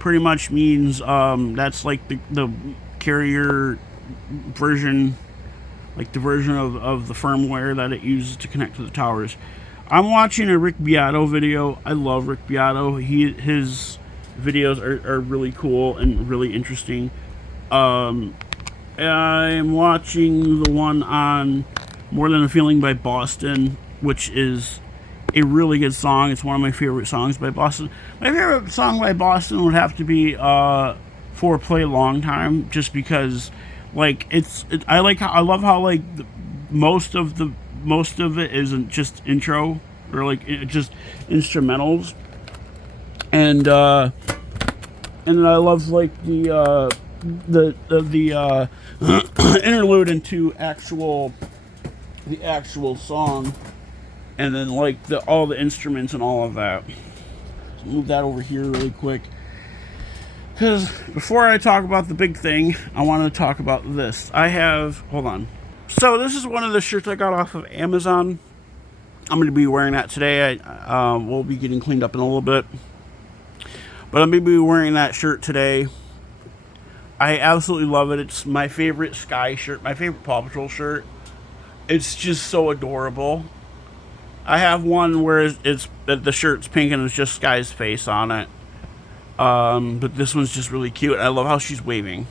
pretty much means that's like the carrier version, like the version of the firmware that it uses to connect to the towers. I'm watching a Rick Beato video. I love Rick Beato. His videos are really cool and really interesting. I'm watching the one on More Than a Feeling by Boston, which is a really good song. It's one of my favorite songs by Boston. My favorite song by Boston would have to be Foreplay Long Time, just because like I love how like most of it isn't just intro or like just instrumentals, and I love like the interlude into the actual song, and then like all the instruments and all of that. Let's move that over here really quick, because before I talk about the big thing, I want to talk about this. Hold on. So this is one of the shirts I got off of Amazon. I'm going to be wearing that today. We'll be getting cleaned up in a little bit, but I'm going to be wearing that shirt today. I absolutely love it. It's my favorite Sky shirt, my favorite Paw Patrol shirt. It's just so adorable. I have one where the shirt's pink and it's just Sky's face on it. But this one's just really cute. I love how she's waving.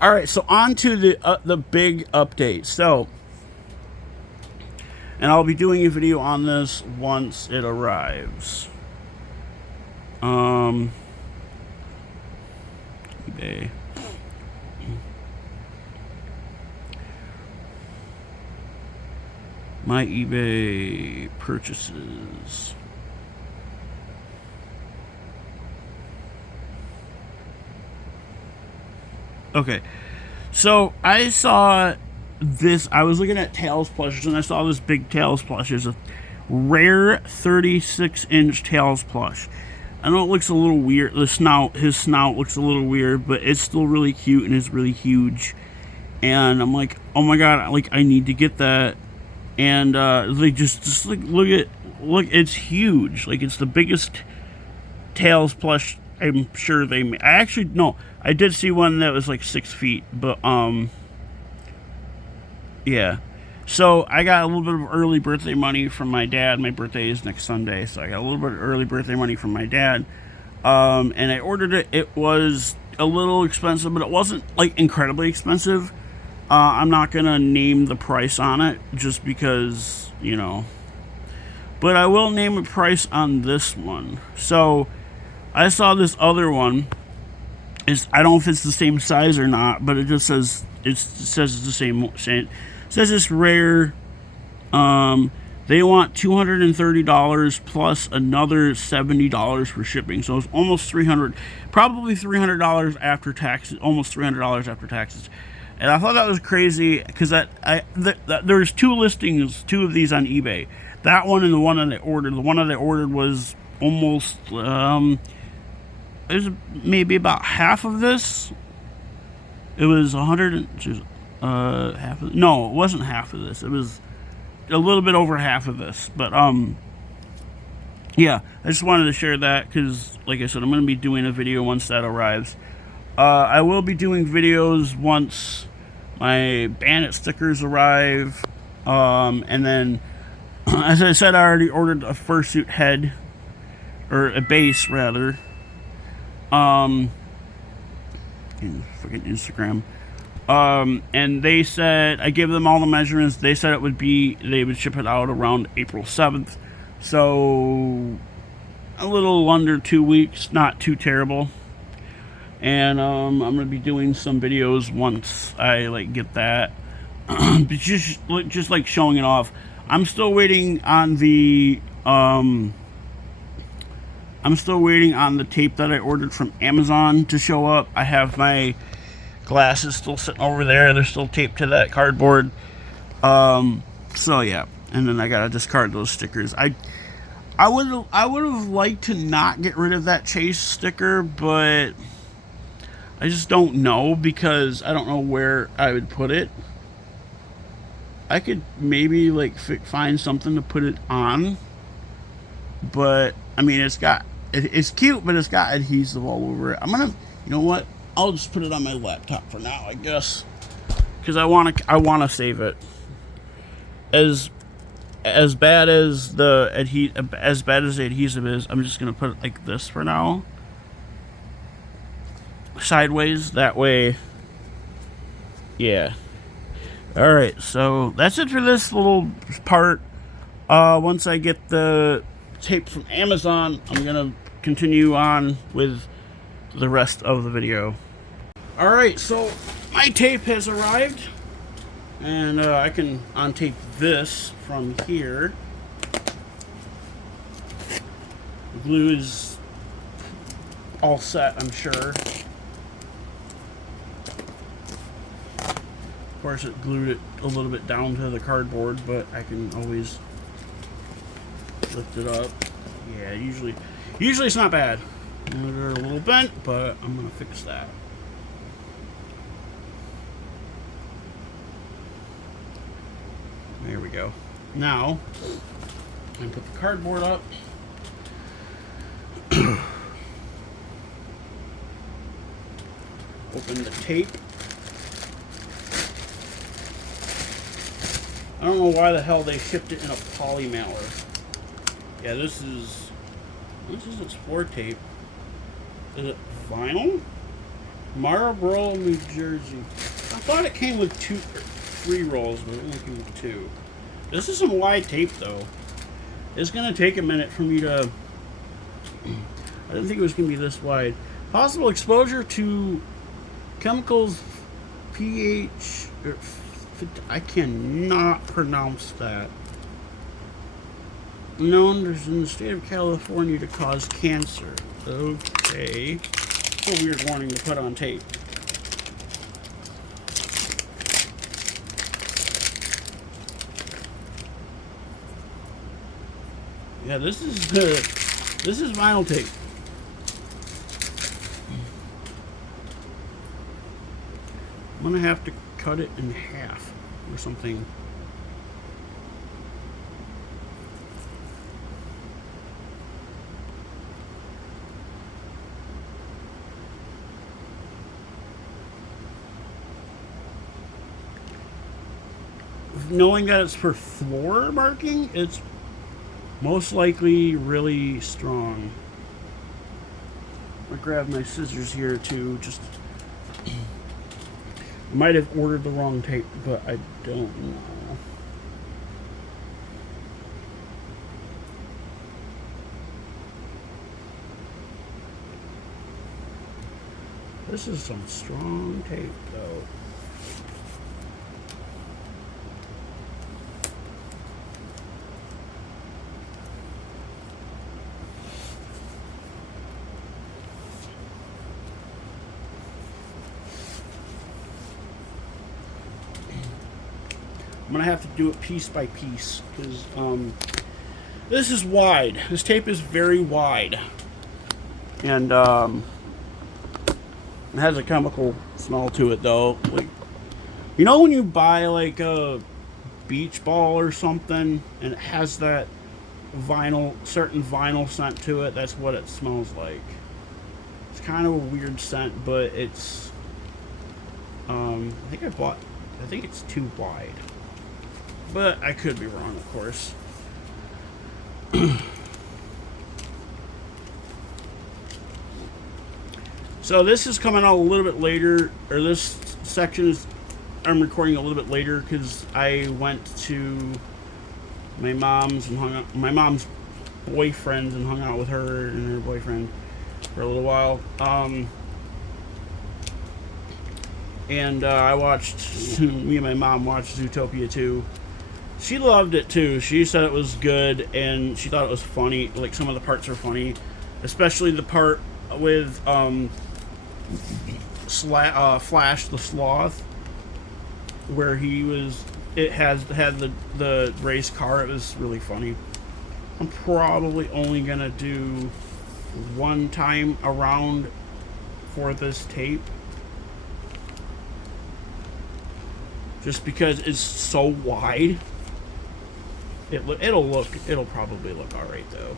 All right, so on to the big update. So, and I'll be doing a video on this once it arrives. eBay. My eBay purchases. Okay, so I saw this. I was looking at Tails plushes, and I saw this big Tails plush. It's a rare 36-inch Tails plush. I know it looks a little weird. His snout looks a little weird, but it's still really cute and it's really huge. And I'm like, oh my god, like I need to get that. And like look, it's huge. Like it's the biggest Tails plush I'm sure they. I actually no. I did see one that was like 6 feet, but yeah. So I got a little bit of early birthday money from my dad. My birthday is next Sunday, so I got a little bit of early birthday money from my dad. And I ordered it. It was a little expensive, but it wasn't like incredibly expensive. I'm not gonna name the price on it just because, you know. But I will name a price on this one. So I saw this other one. I don't know if it's the same size or not, but it just says it says it's the same. It says it's rare. They want $230 plus another $70 for shipping, so it's almost $300, probably $300 after taxes, almost $300 after taxes. And I thought that was crazy because there's two listings, two of these on eBay. That one and the one that I ordered. The one that I ordered was almost it was maybe about half of this. It was 100 half of, no, it wasn't half of this. It was a little bit over half of this. But yeah, I just wanted to share that because, like I said, I'm going to be doing a video once that arrives. I will be doing videos once my Bandit stickers arrive, and then, as I said, I already ordered a fursuit head, or a base rather, in freaking Instagram. And they said, I gave them all the measurements. They said they would ship it out around April 7th. So a little under 2 weeks, not too terrible. And I'm gonna be doing some videos once I like get that, but just like showing it off. I'm still waiting on the tape that I ordered from Amazon to show up. I have my glasses still sitting over there. They're still taped to that cardboard. So yeah, and then I gotta discard those stickers. I would have liked to not get rid of that Chase sticker, but I just don't know because I don't know where I would put it. I could maybe like find something to put it on, but I mean it's cute, but it's got adhesive all over it. You know what? I'll just put it on my laptop for now, I guess, because I want to save it. As bad as the adhesive is, I'm just gonna put it like this for now. Sideways, that way. Yeah. Alright, so that's it for this little part. Once I get the tape from Amazon, I'm gonna continue on with the rest of the video. Alright, so my tape has arrived, and I can untape this from here. The glue is all set, I'm sure. Of course, it glued it a little bit down to the cardboard, but I can always lift it up. Yeah, usually it's not bad. They're a little bent, but I'm gonna fix that. There we go. Now, I put the cardboard up. Open the tape. I don't know why the hell they shipped it in a poly mailer. Yeah, this is its floor tape. Is it vinyl? Marlboro, New Jersey. I thought it came with 3 rolls, but it only came with 2. This is some wide tape, though. It's gonna take a minute for me to. I didn't think it was gonna be this wide. Possible exposure to chemicals, pH. I cannot pronounce that. Known in the state of California to cause cancer. Okay. It's a weird warning to put on tape. Yeah, this is vinyl tape. I'm gonna have to cut it in half or something. knowing that it's for floor marking, it's most likely really strong. I grab my scissors here too. Just I might have ordered the wrong tape, but I don't know. This is some strong tape, though. I'm gonna have to do it piece by piece because this is wide. This tape is very wide, and it has a chemical smell to it, though. Like, you know when you buy like a beach ball or something, and it has that certain vinyl scent to it? That's what it smells like. It's kind of a weird scent, but it's I think it's too wide. But I could be wrong, of course. So this is coming out a little bit later, or this section is, I'm recording a little bit later because I went to my mom's and hung out, my mom's boyfriend, and hung out with her and her boyfriend for a little while. And I watched, me and my mom watched Zootopia 2. She loved it too. She said it was good, and she thought it was funny. Like, some of the parts are funny, especially the part with Flash the Sloth, where it had the race car. It was really funny. I'm probably only gonna do one time around for this tape, just because it's so wide. It'll probably look all right though.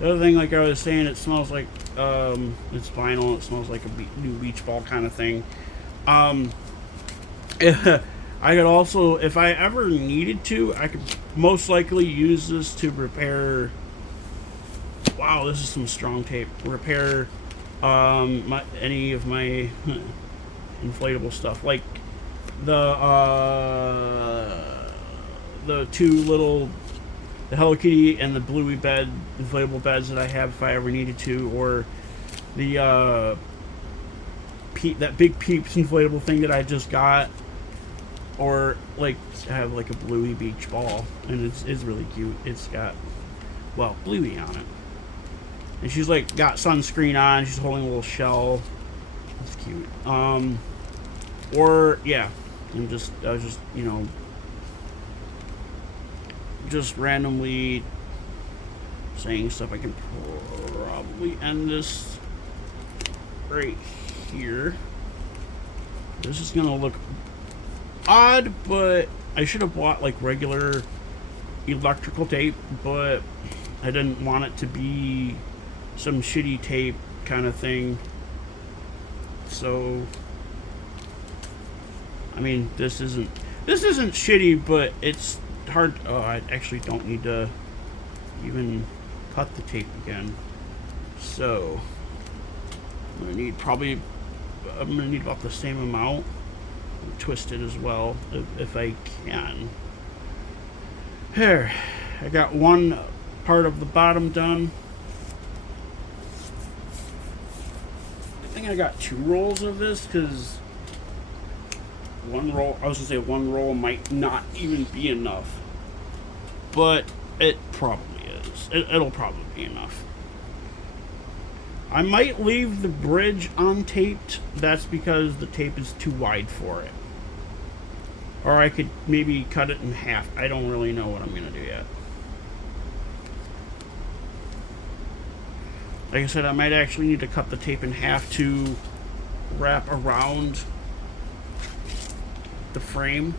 The other thing, like I was saying, it smells like it's vinyl. It smells like a new beach ball kind of thing. I could also, if I ever needed to, I could most likely use this to repair. Wow, this is some strong tape. Repair any of my inflatable stuff, like the two little, the Hello Kitty and the Bluey bed, inflatable beds that I have if I ever needed to, or the that big Peeps inflatable thing that I just got, or like I have like a Bluey beach ball, and it's really cute. It's got, well, Bluey on it, and she's like got sunscreen on. She's holding a little shell. It's cute. Or yeah, I was just, you know, just randomly saying stuff. I can probably end this right here. This is gonna look odd, but I should have bought like regular electrical tape, but I didn't want it to be some shitty tape kind of thing. So I mean, this isn't shitty, but it's hard. Oh, I actually don't need to even cut the tape again. So I'm gonna need about the same amount. Twist it as well if I can. Here, I got one part of the bottom done. I think I got 2 rolls of this, because one roll might not even be enough, but it probably is. It'll probably be enough. I might leave the bridge untaped. That's because the tape is too wide for it. Or I could maybe cut it in half. I don't really know what I'm gonna do yet. Like I said, I might actually need to cut the tape in half to wrap around the frame.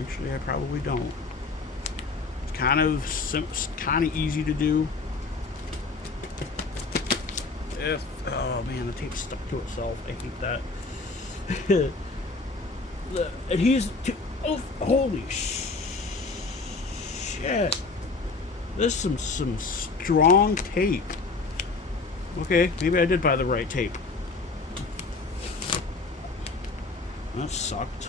Actually, I probably don't. It's kind of easy to do. Oh man, the tape stuck to itself. I hate that. And he's... Oh, holy shit. This is some strong tape. Okay, maybe I did buy the right tape. That sucked.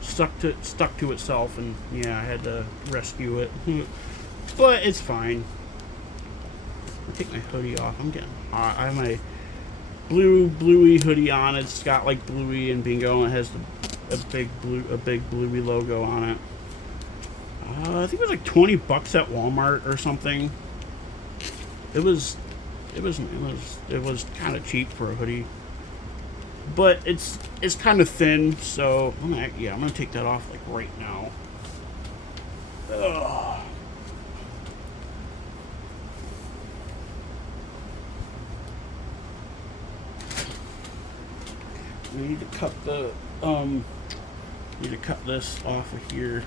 Stuck to itself, and yeah, I had to rescue it. But it's fine. I'll take my hoodie off. I'm getting hot. I have my bluey hoodie on. It's got like Bluey and Bingo, and it has a big Bluey logo on it. I think it was like $20 at Walmart or something. It was kind of cheap for a hoodie, but it's kind of thin. So I'm gonna take that off like right now. Ugh. We need to cut the this off of here.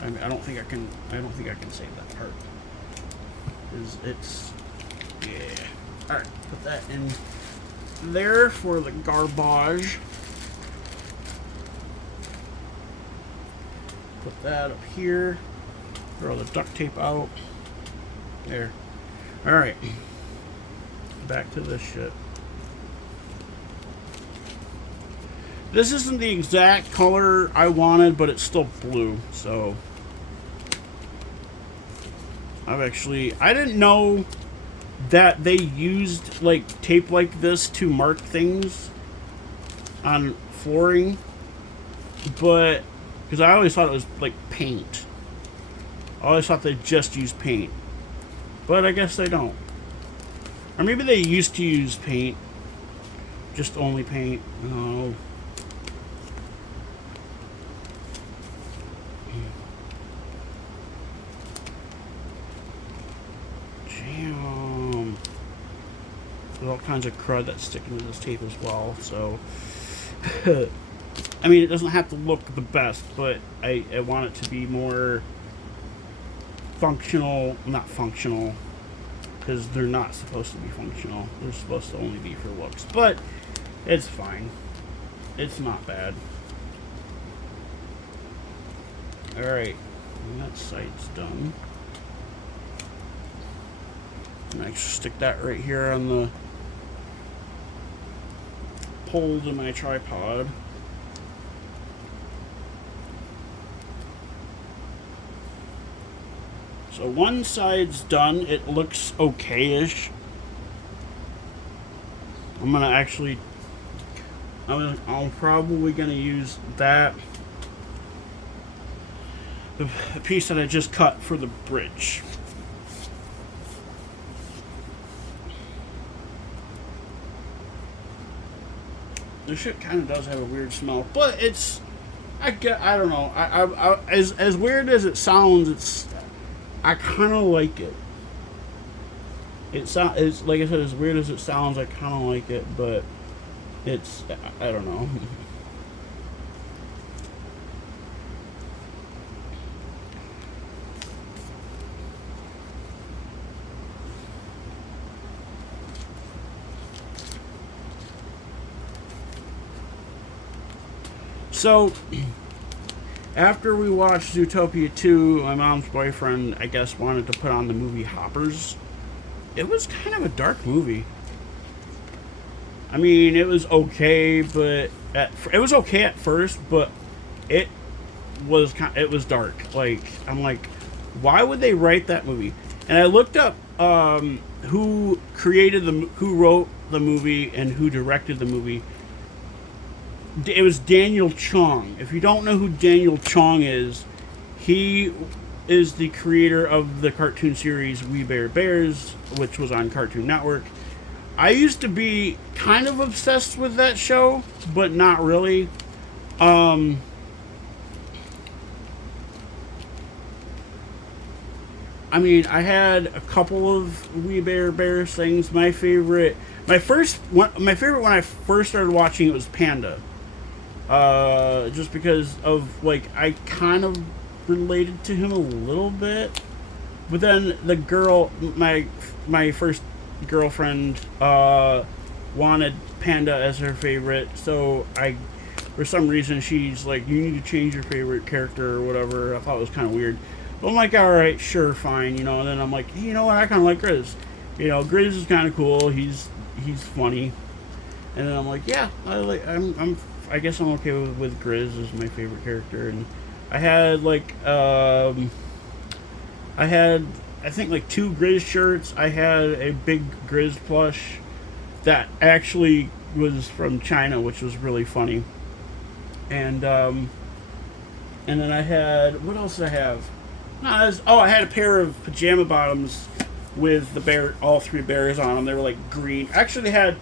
I don't think I can save that part. It's yeah. All right, put that in there for the garbage. Put that up here. Throw the duct tape out. There. All right. Back to this shit. This isn't the exact color I wanted, but it's still blue, so I didn't know that they used like tape like this to mark things on flooring, but because I always thought it was like paint. I always thought they just used paint, but I guess they don't. Or maybe they used to use paint, just only paint. Oh. There's all kinds of crud that's sticking to this tape as well, so I mean, it doesn't have to look the best, but I want it to be more functional. Not functional, because they're not supposed to be functional. They're supposed to only be for looks, but it's fine. It's not bad. Alright, that side's done. And I stick that right here on the pole to my tripod. So one side's done. It looks okay-ish. I'm probably gonna use that, the piece that I just cut for the bridge. This shit kind of does have a weird smell, but it's, I don't know. As weird as it sounds, I kind of like it. It's like I said, as weird as it sounds, I kind of like it, but I don't know. So, after we watched Zootopia 2, my mom's boyfriend, I guess, wanted to put on the movie Hoppers. It was kind of a dark movie. I mean, it was okay, but it was okay at first, but it was dark. Like, I'm like, why would they write that movie? And I looked up who wrote the movie and who directed the movie. It was Daniel Chong. If you don't know who Daniel Chong is, he is the creator of the cartoon series We Bare Bears, which was on Cartoon Network. I used to be kind of obsessed with that show, but not really. I mean, I had a couple of We Bare Bears things. My favorite when I first started watching it was Panda. Just because of, like, I kind of related to him a little bit, But then the girl, my first girlfriend, wanted Panda as her favorite, so for some reason, she's like, you need to change your favorite character or whatever. I thought it was kind of weird. But I'm like, all right, sure, fine, you know. And then I'm like, hey, you know what? I kind of like Grizz. You know, Grizz is kind of cool. He's funny. And then I'm like, yeah, I guess I'm okay with Grizz as my favorite character. And I had I think like 2 Grizz shirts. I had a big Grizz plush that actually was from China, which was really funny. And then I had, what else did I have? I had a pair of pajama bottoms with all 3 bears on them. They were like green. Actually, they had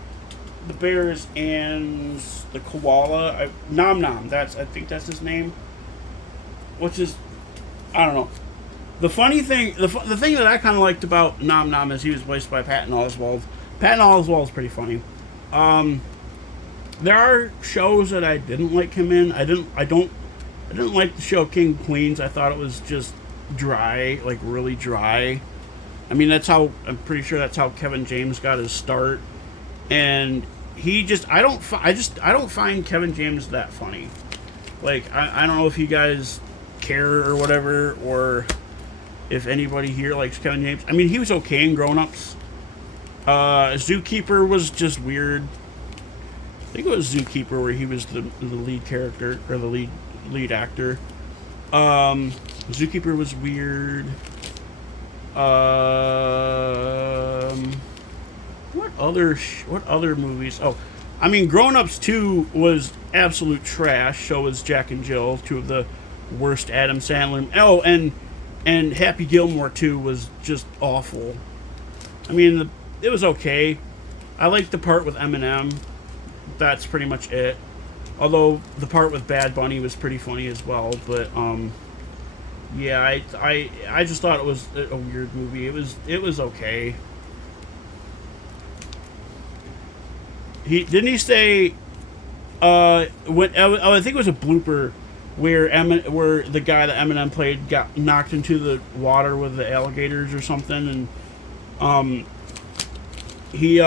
the bears and the koala. Nom Nom. I think that's his name. Which is, I don't know. The funny thing, the thing that I kind of liked about Nom Nom is he was voiced by Patton Oswalt. Patton Oswalt is pretty funny. There are shows that I didn't like him in. I didn't like the show King of Queens. I thought it was just dry, like really dry. I mean, I'm pretty sure that's how Kevin James got his start. And I don't find Kevin James that funny. Like, I don't know if you guys care or whatever, or if anybody here likes Kevin James. I mean, he was okay in Grown Ups. Zookeeper was just weird. I think it was Zookeeper where he was the lead character, or the lead actor. Zookeeper was weird. What other movies? Oh, I mean, Grown Ups 2 was absolute trash. So was Jack and Jill, 2 of the worst Adam Sandler. Oh, and Happy Gilmore 2 was just awful. I mean, it was okay. I liked the part with Eminem. That's pretty much it. Although the part with Bad Bunny was pretty funny as well. But yeah, I just thought it was a weird movie. It was okay. I think it was a blooper where the guy that Eminem played got knocked into the water with the alligators or something, and he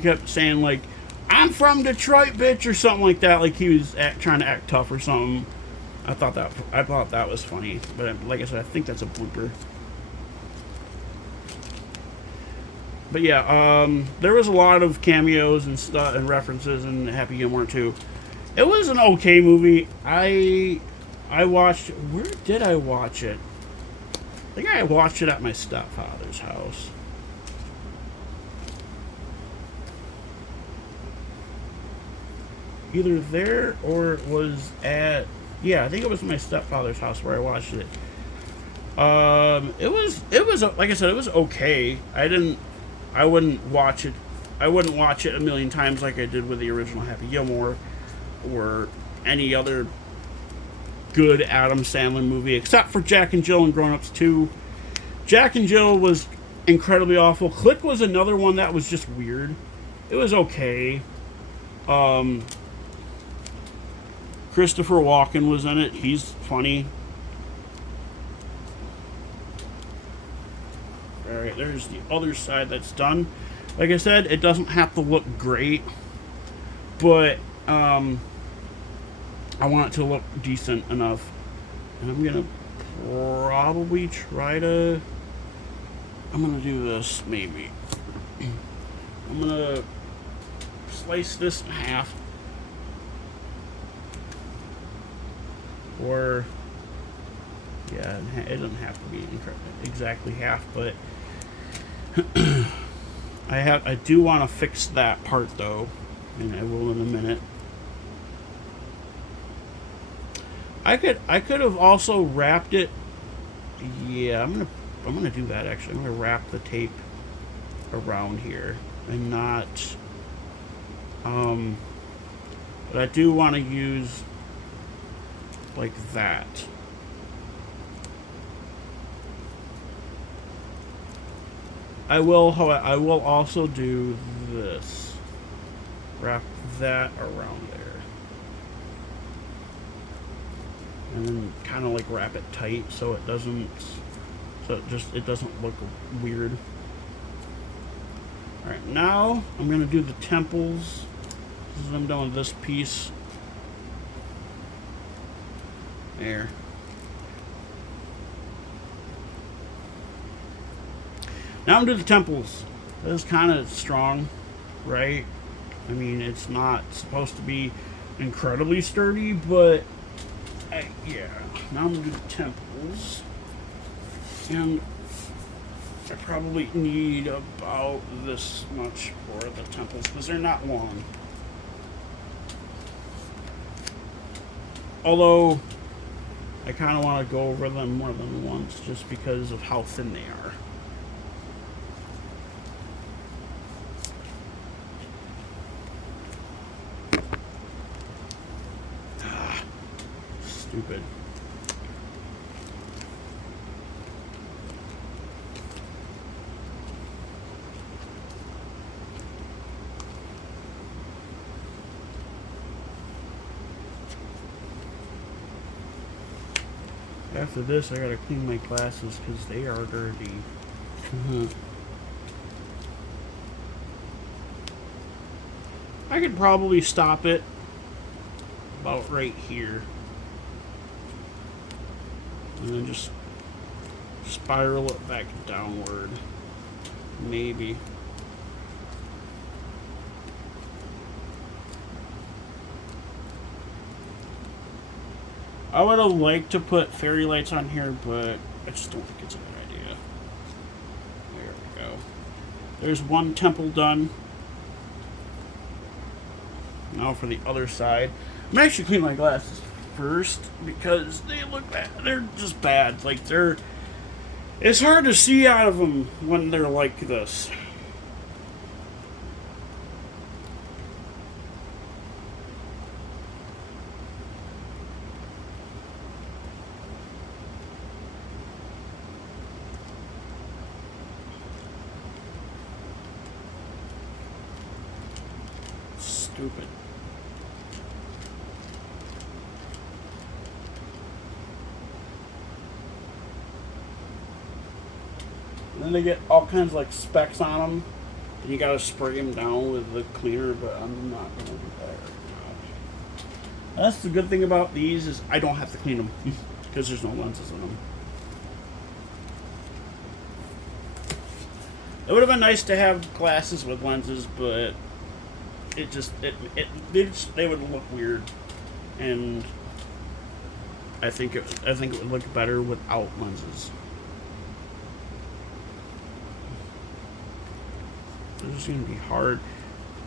kept saying like, "I'm from Detroit, bitch," or something like that. Like he was trying to act tough or something. I thought that was funny, but like I said, I think that's a blooper. But yeah, there was a lot of cameos and stuff and references in Happy Gilmore 2. It was an okay movie. I watched. Where did I watch it? I think I watched it at my stepfather's house. Either there or it was at. Yeah, I think it was my stepfather's house where I watched it. It was like I said, it was okay. I wouldn't watch it a million times like I did with the original Happy Gilmore or any other good Adam Sandler movie, except for Jack and Jill and Grown Ups 2. Jack and Jill was incredibly awful. Click was another one that was just weird. It was okay. Christopher Walken was in it. He's funny. Alright, there's the other side that's done. Like I said, it doesn't have to look great, but I want it to look decent enough. And I'm gonna probably I'm gonna do this, maybe. I'm gonna slice this in half. Or, yeah, it doesn't have to be exactly half, but I do want to fix that part though, and I will in a minute. I could have also wrapped it. Yeah, I'm gonna do that actually. I'm gonna wrap the tape around here and not. But I do want to use like that. I will also do this. Wrap that around there. And then kind of like wrap it tight so it doesn't so it doesn't look weird. Alright, now I'm going to do the temples. As I'm done with this piece. There. Now I'm doing the temples. This is kind of strong, right? I mean, it's not supposed to be incredibly sturdy, but yeah. Now I'm going to do the temples. And I probably need about this much for the temples because they're not long. Although, I kind of want to go over them more than once just because of how thin they are. Stupid. After this, I gotta clean my glasses because they are dirty. I could probably stop it about right here. And then just spiral it back downward. Maybe. I would have liked to put fairy lights on here, but I just don't think it's a good idea. There we go. There's one temple done. Now for the other side. I'm actually cleaning my glasses first because they look bad. They're just bad. Like it's hard to see out of them when they're like this. Stupid. And then they get all kinds of like specks on them, and you gotta spray them down with the cleaner. But I'm not gonna do that right now. That's the good thing about these is I don't have to clean them because there's no lenses in them. It would have been nice to have glasses with lenses, but they would look weird, and I think it would look better without lenses. This is gonna be hard.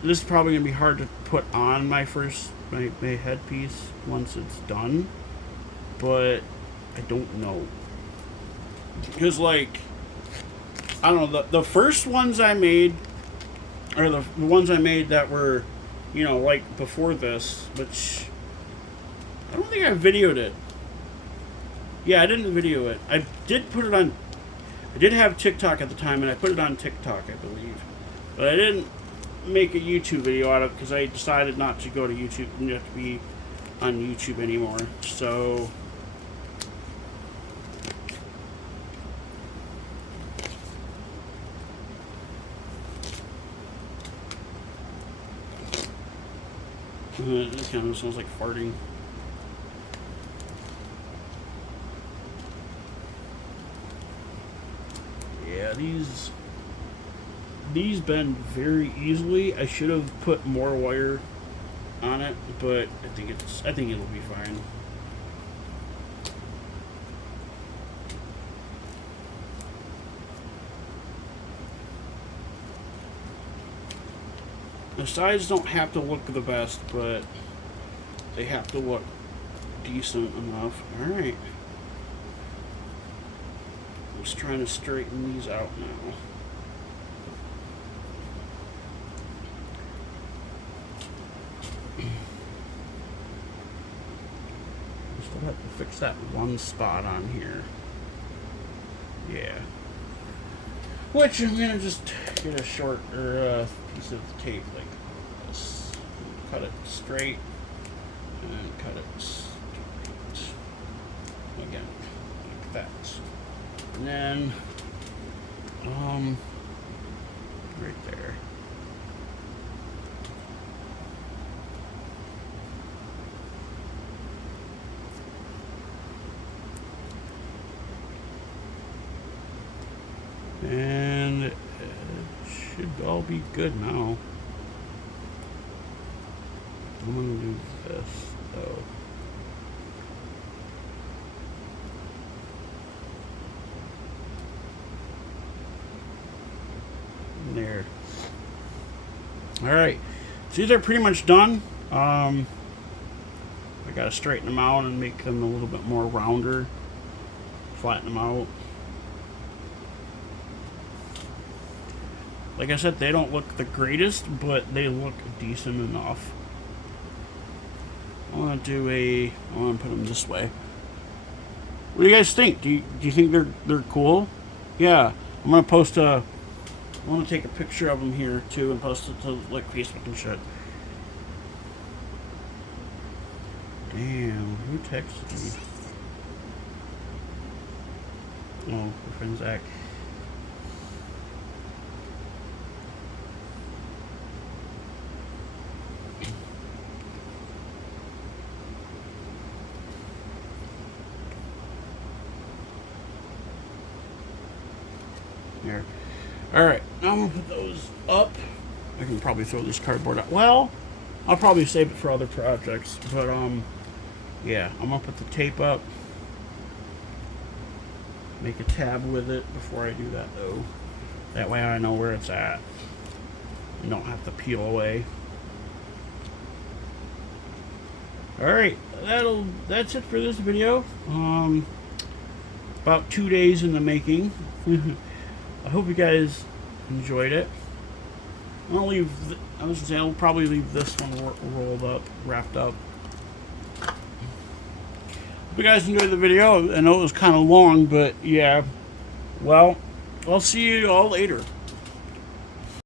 This is probably gonna be hard to put on my headpiece once it's done, but I don't know because like I don't know the first ones I made. Or the ones I made that were, you know, like before this, which I don't think I videoed it. Yeah, I didn't video it. I did put it on. I did have TikTok at the time, and I put it on TikTok, I believe. But I didn't make a YouTube video out of it because I decided not to go to YouTube and have to be on YouTube anymore. So. This kind of smells like farting. Yeah, these bend very easily. I should have put more wire on it, but I think it'll be fine. The sides don't have to look the best, but they have to look decent enough. Alright. I'm just trying to straighten these out now. Still have to fix that one spot on here. Yeah. Which I'm gonna just get a short piece of tape like this. Cut it straight and cut it straight. Again, like that. And then, right there. And it should all be good now. I'm gonna do this though. There. Alright. So these are pretty much done. I gotta straighten them out and make them a little bit more rounder. Flatten them out. Like I said, they don't look the greatest, but they look decent enough. I want to put them this way. What do you guys think? Do you think they're cool? Yeah, I'm gonna post I want to take a picture of them here too and post it to like Facebook and shit. Damn, who texted me? Oh, my friend Zach. Here. Alright, now I'm going to put those up. I can probably throw this cardboard out. Well, I'll probably save it for other projects. But, yeah, I'm going to put the tape up. Make a tab with it before I do that, though. That way I know where it's at. You don't have to peel away. Alright, that's it for this video. About 2 days in the making. I hope you guys enjoyed it. I'll probably leave this one rolled up, wrapped up. Hope you guys enjoyed the video. I know it was kind of long, but yeah. Well, I'll see you all later.